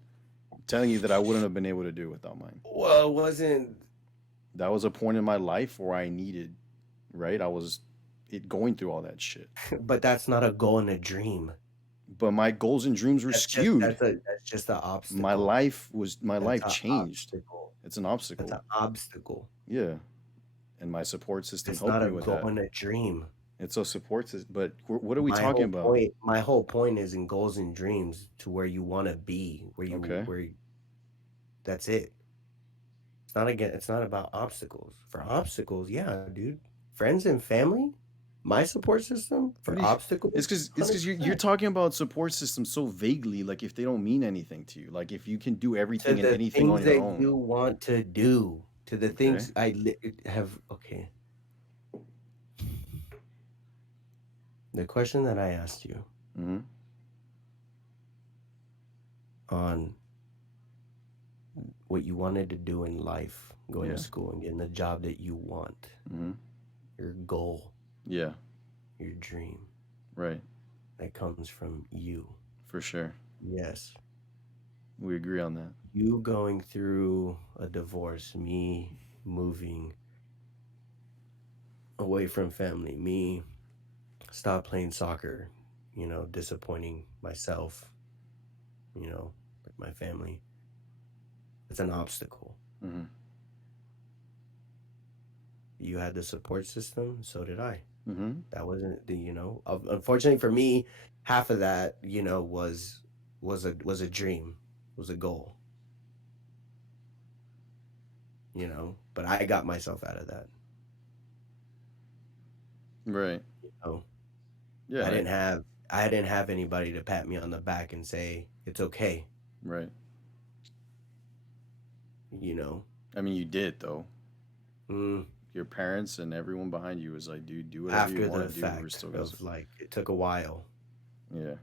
telling you that I wouldn't have been able to do it without mine. Well, it wasn't. That was a point in my life where I needed, right? I was going through all that shit. But that's not a goal and a dream. But my goals and dreams were skewed. That's just an obstacle. My life That's changed. obstacle. It's an obstacle. That's an obstacle. Yeah. And my support system It's helped not me a with goal that. and a dream. It's a support system. But what are we talking about? My whole point is in goals and dreams to where you want to be, that's it. It's not about obstacles. For obstacles, yeah, dude. Friends and family, my support system for obstacles. It's because you're talking about support systems so vaguely, like if they don't mean anything to you, like if you can do everything and anything on your own. You want to do to the things I have. Okay. The question that I asked you on what you wanted to do in life, going to school and getting the job that you want, your goal, your dream, right? That comes from you. For sure. Yes. We agree on that. You going through a divorce, me moving away from family, me stop playing soccer, disappointing myself, my family. It's an obstacle. You had the support system, so did I. That wasn't unfortunately for me, half of that, was a dream, was a goal. But I got myself out of that. Right. Yeah. I didn't have anybody to pat me on the back and say it's okay. Right. I mean, you did though. Your parents and everyone behind you was like, dude, do whatever you want to do. We're still of like it took a while. Yeah.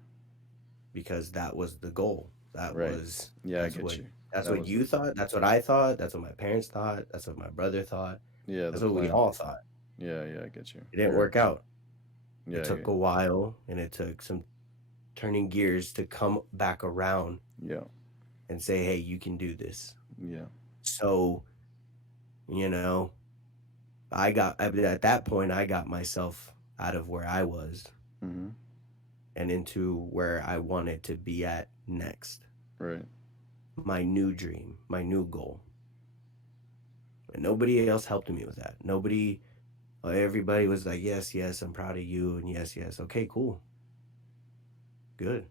Because that was the goal. That was I get you. That's what you thought. That's what I thought. That's what my parents thought. That's what my brother thought. Yeah. That's what we all thought. Yeah, I get you. It didn't work out. Yeah, it took a while, and it took some turning gears to come back around. Yeah. And say, hey, you can do this. Yeah. So, at that point, I got myself out of where I was and into where I wanted to be at next. Right. My new dream, my new goal. And nobody else helped me with that. Everybody was like, yes, I'm proud of you. And yes. Okay, cool. Good.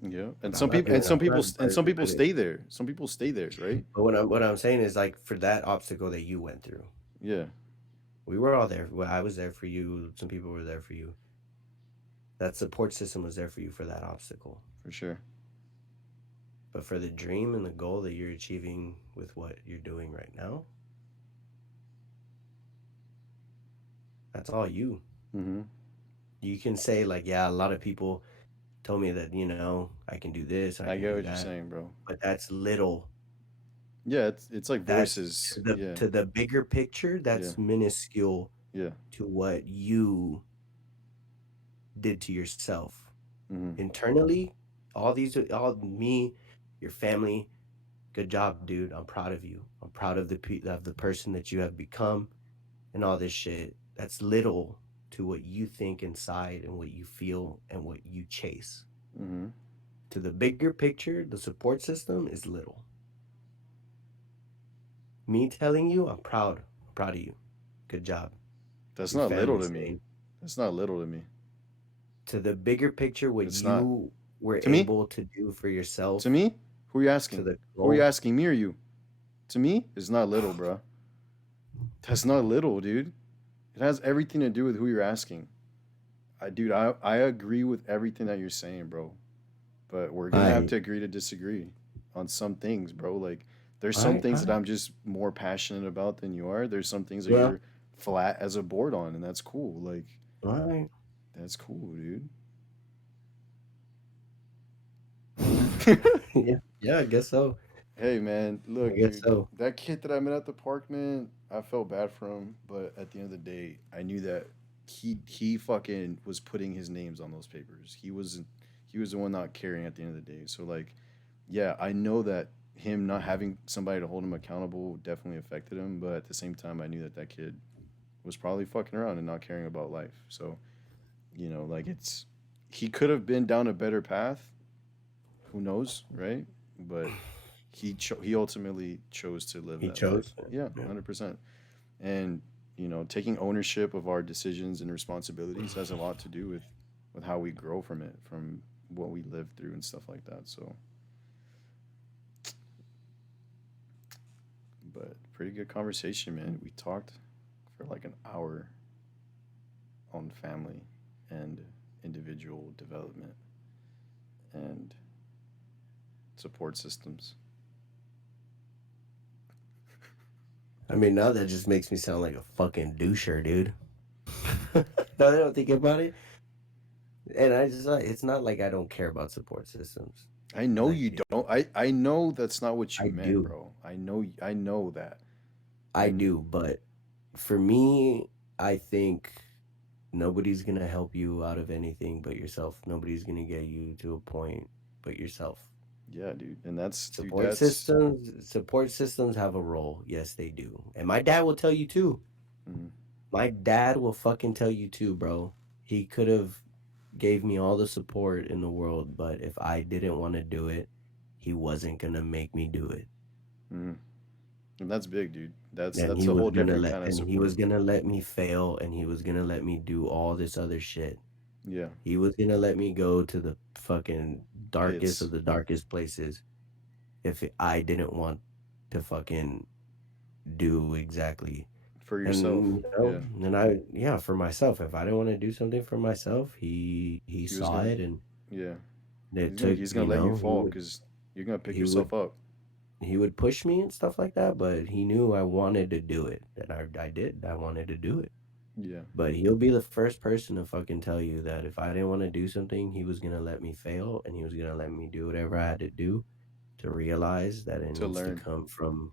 Yeah. And some people stay there. Some people stay there, right? But what I'm saying is like for that obstacle that you went through. Yeah. We were all there. Well, I was there for you. Some people were there for you. That support system was there for you for that obstacle. For sure. But for the dream and the goal that you're achieving with what you're doing right now, that's all you. You can say like, yeah, a lot of people told me that, I can do this. I get what you're saying, bro. But that's little. Yeah, it's like voices. To the bigger picture, that's minuscule to what you did to yourself. Internally, all me, your family, good job, dude. I'm proud of you. I'm proud of the person that you have become and all this shit. That's little to what you think inside and what you feel and what you chase. To the bigger picture, the support system is little. Me telling you, I'm proud of you. Good job. That's not little to me. That's not little to me. To the bigger picture, what you were able to do for yourself. To me? Who are you asking? Who are you asking, me or you? To me, it's not little, bro. That's not little, dude. It has everything to do with who you're asking. I agree with everything that you're saying, bro. But we're going to have to agree to disagree on some things, bro. Like, there's some things that I'm just more passionate about than you are. There's some things that you're flat as a board on, and that's cool. Like, that's cool, dude. Yeah, I guess so. Hey, man, look, I guess so. That kid that I met at the park, man, I felt bad for him, but at the end of the day, I knew that he fucking was putting his names on those papers. He was the one not caring at the end of the day. So like, yeah, I know that him not having somebody to hold him accountable definitely affected him, but at the same time, I knew that that kid was probably fucking around and not caring about life. So, like he could have been down a better path. Who knows, right? But he ultimately chose to live He that life. chose it. Yeah, Yeah. 100%. And taking ownership of our decisions and responsibilities has a lot to do with how we grow from it, from what we live through and stuff like that. So, but pretty good conversation, man. We talked for like an hour on family and individual development and support systems. I mean, now that just makes me sound like a fucking doucher, dude. Now that I don't think about it, and I just like it's not like I don't care about support systems. I know I you do. don't. I know that's not what you I meant, do. bro. I know that. I I do. But for me, I think nobody's gonna help you out of anything but yourself. Nobody's gonna get you to a point but yourself. Yeah, dude. And that's dude, Support that's systems, support systems have a role. Yes, they do. And my dad will tell you too. mm, My dad will fucking tell you too, bro. He could have gave me all the support in the world, but if I didn't want to do it, he wasn't gonna make me do it. mm, and that's big, dude. That's And that's he a was whole gonna different let kind of and he was support. gonna let me fail and he was gonna let me do all this other shit. Yeah. He was gonna let me go to the fucking darkest Pits of the darkest places if I didn't want to fucking do exactly. for yourself. And Yeah. and I yeah, for myself. If I didn't want to do something for myself, he He was saw gonna. it and Yeah. it He's gonna took, he's gonna let you he fall would because you're gonna pick he would yourself up. he would push me and stuff like that, but he knew I wanted to do it. And I did. I wanted to do it. Yeah. But he'll be the first person to fucking tell you that if I didn't want to do something, he was gonna let me fail and he was gonna let me do whatever I had to do to realize that it To needs to learn. come from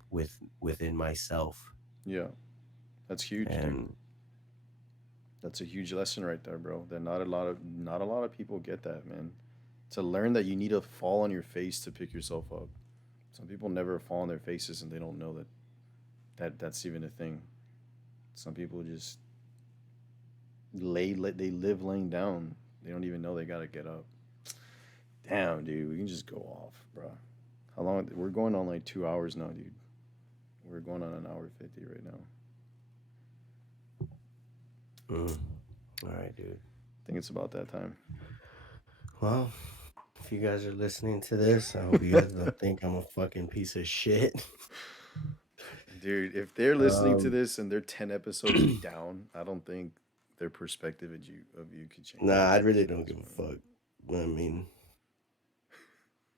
within myself. Yeah. That's huge, dude. And That's a huge lesson right there, bro. That not a lot of people get that, man. To learn that you need to fall on your face to pick yourself up. Some people never fall on their faces and they don't know that's even a thing. Some people just they live laying down. They don't even know they gotta get up. Damn, dude, we can just go off, bro. How long? We're going on like 2 hours now, dude. We're going on an hour 50 right now. mm, all right, dude. I think it's about that time. Well, if you guys are listening to this, I hope you guys don't think I'm a fucking piece of shit. Dude, if they're listening to um, this and they're 10 episodes down, I don't think their perspective of you could change. nah, I really At don't this give a point. fuck. I mean,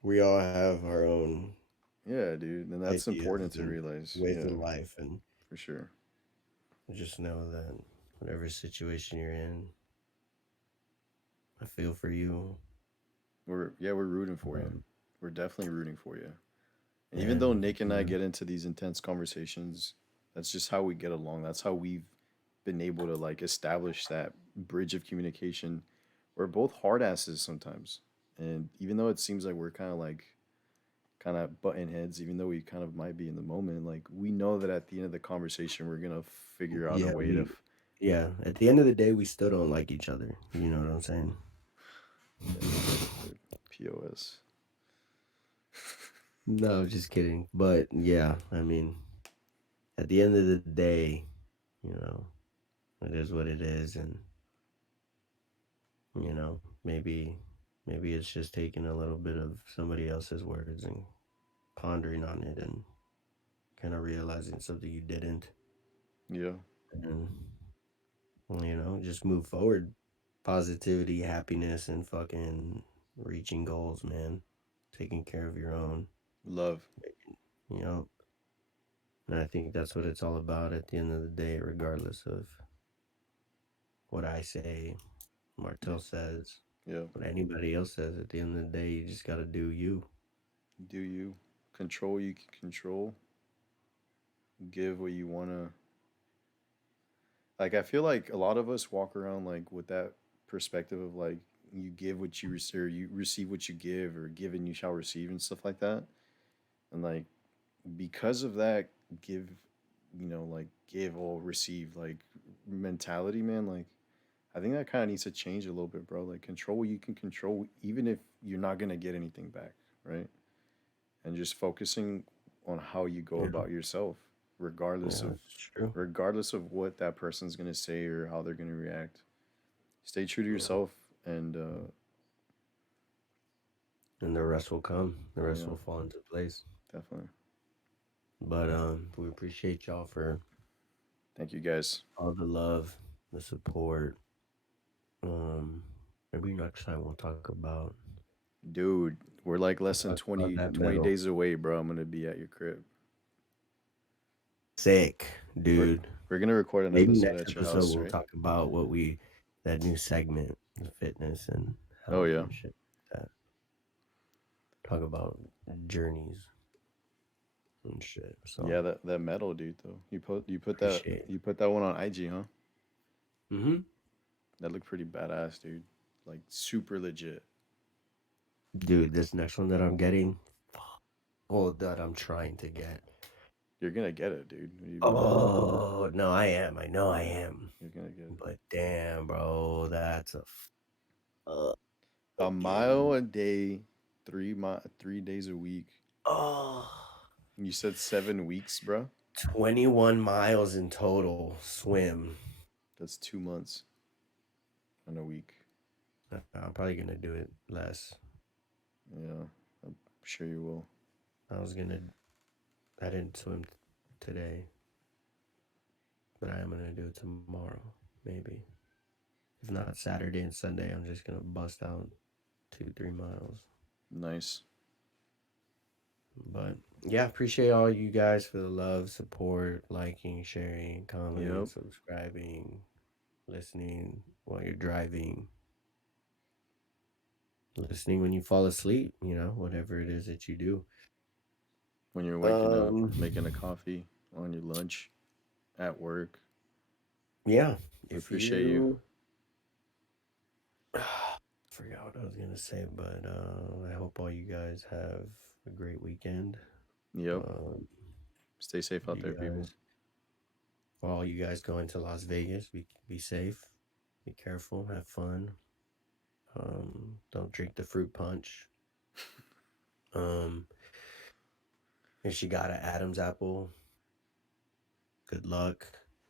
we all have our own Yeah, dude, and that's ideas important to and realize. ways Yeah, of life, and for sure. just know that whatever situation you're in, I feel for you. We're rooting for you. Um, We're definitely rooting for you. And even though and Nick and I get into these intense conversations, that's just how we get along. That's how we've been able to like establish that bridge of communication. We're both hard asses sometimes. And even though it seems like we're kind of button heads, even though we kind of might be in the moment, like we know that at the end of the conversation we're gonna figure out a yeah, way to yeah. At the end of the day, we still don't like each other. You know what I'm saying? yeah, you said it, dude. POS. No, just kidding. But yeah, I mean, at the end of the day, you know, it is what it is, and maybe it's just taking a little bit of somebody else's words and pondering on it and kind of realizing something you didn't, Yeah. and just move forward. Positivity, happiness, and fucking reaching goals, man. Taking care of your own, Love. you know. And I think that's what it's all about at the end of the day, regardless of what I say, Yeah. Martel says, Yeah. what anybody else says. At the end of the day, you just got to do you. Do you control you can control? Give what you wanna. Like I feel like a lot of us walk around like with that perspective of like you give what you receive, or you receive what you give, or give and you shall receive, and stuff like that. And like because of that, give, like give or receive like mentality, man. Like I think that kind of needs to change a little bit, bro. Like control what you can control, even if you're not gonna get anything back, right? And just focusing on how you go Yeah, about yourself, regardless yeah, of that's true. what that person's gonna say or how they're gonna react. Stay true to Yeah, yourself, and and the rest will come. The rest yeah, will fall into place. definitely. But we appreciate y'all for Thank you, guys. all the love, the support. Um, maybe next time we'll talk about Dude, we're like less than that 20 metal. days away, bro. I'm gonna be at your crib. Sick, We're dude. we're gonna record an Maybe episode next at your episode house, we'll right? talk about that new segment, the fitness and Oh health yeah. and shit like that. Talk about journeys and shit. So Yeah, that metal dude though. appreciate. You put that one on IG, huh? Mm-hmm. That looked pretty badass, dude. Like super legit. Dude, this next one that I'm getting, well, that I'm trying to get. You're gonna get it, dude. What do you mean? Oh no, I am. I know I am. You're gonna get it. But damn, bro, that's A fucking mile a day, 3 days a week. oh. You said 7 weeks, bro. 21 miles in total swim. That's 2 months and a week. I'm probably gonna do it less. Yeah, I'm sure you will. I didn't swim today, but I am gonna do it tomorrow, maybe. If not Saturday and Sunday, I'm just gonna bust out 2-3 miles. Nice. But yeah, appreciate all you guys for the love, support, liking, sharing, commenting, Yep. subscribing, listening while you're driving, listening when you fall asleep, whatever it is that you do. When you're waking up, making a coffee on your lunch, at work. Yeah, We if appreciate you. you forgot what I was gonna say, but I hope all you guys have a great weekend. Yep. Um, Stay safe out you there, people. guys, for all you guys going to Las Vegas, be safe, be careful, have fun. Don't drink the fruit punch. If she got an Adam's apple, good luck.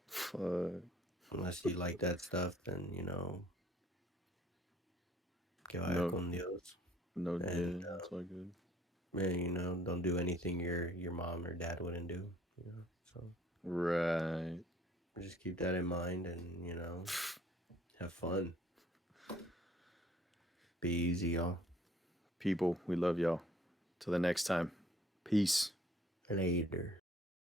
Fuck. Unless you like that stuff, then que vaya No, con Dios. no, And yeah, it's all good. don't do anything your mom or dad wouldn't do. So Right. just keep that in mind, and have fun. Be easy, y'all. People, we love y'all. Till the next time. Peace. Later.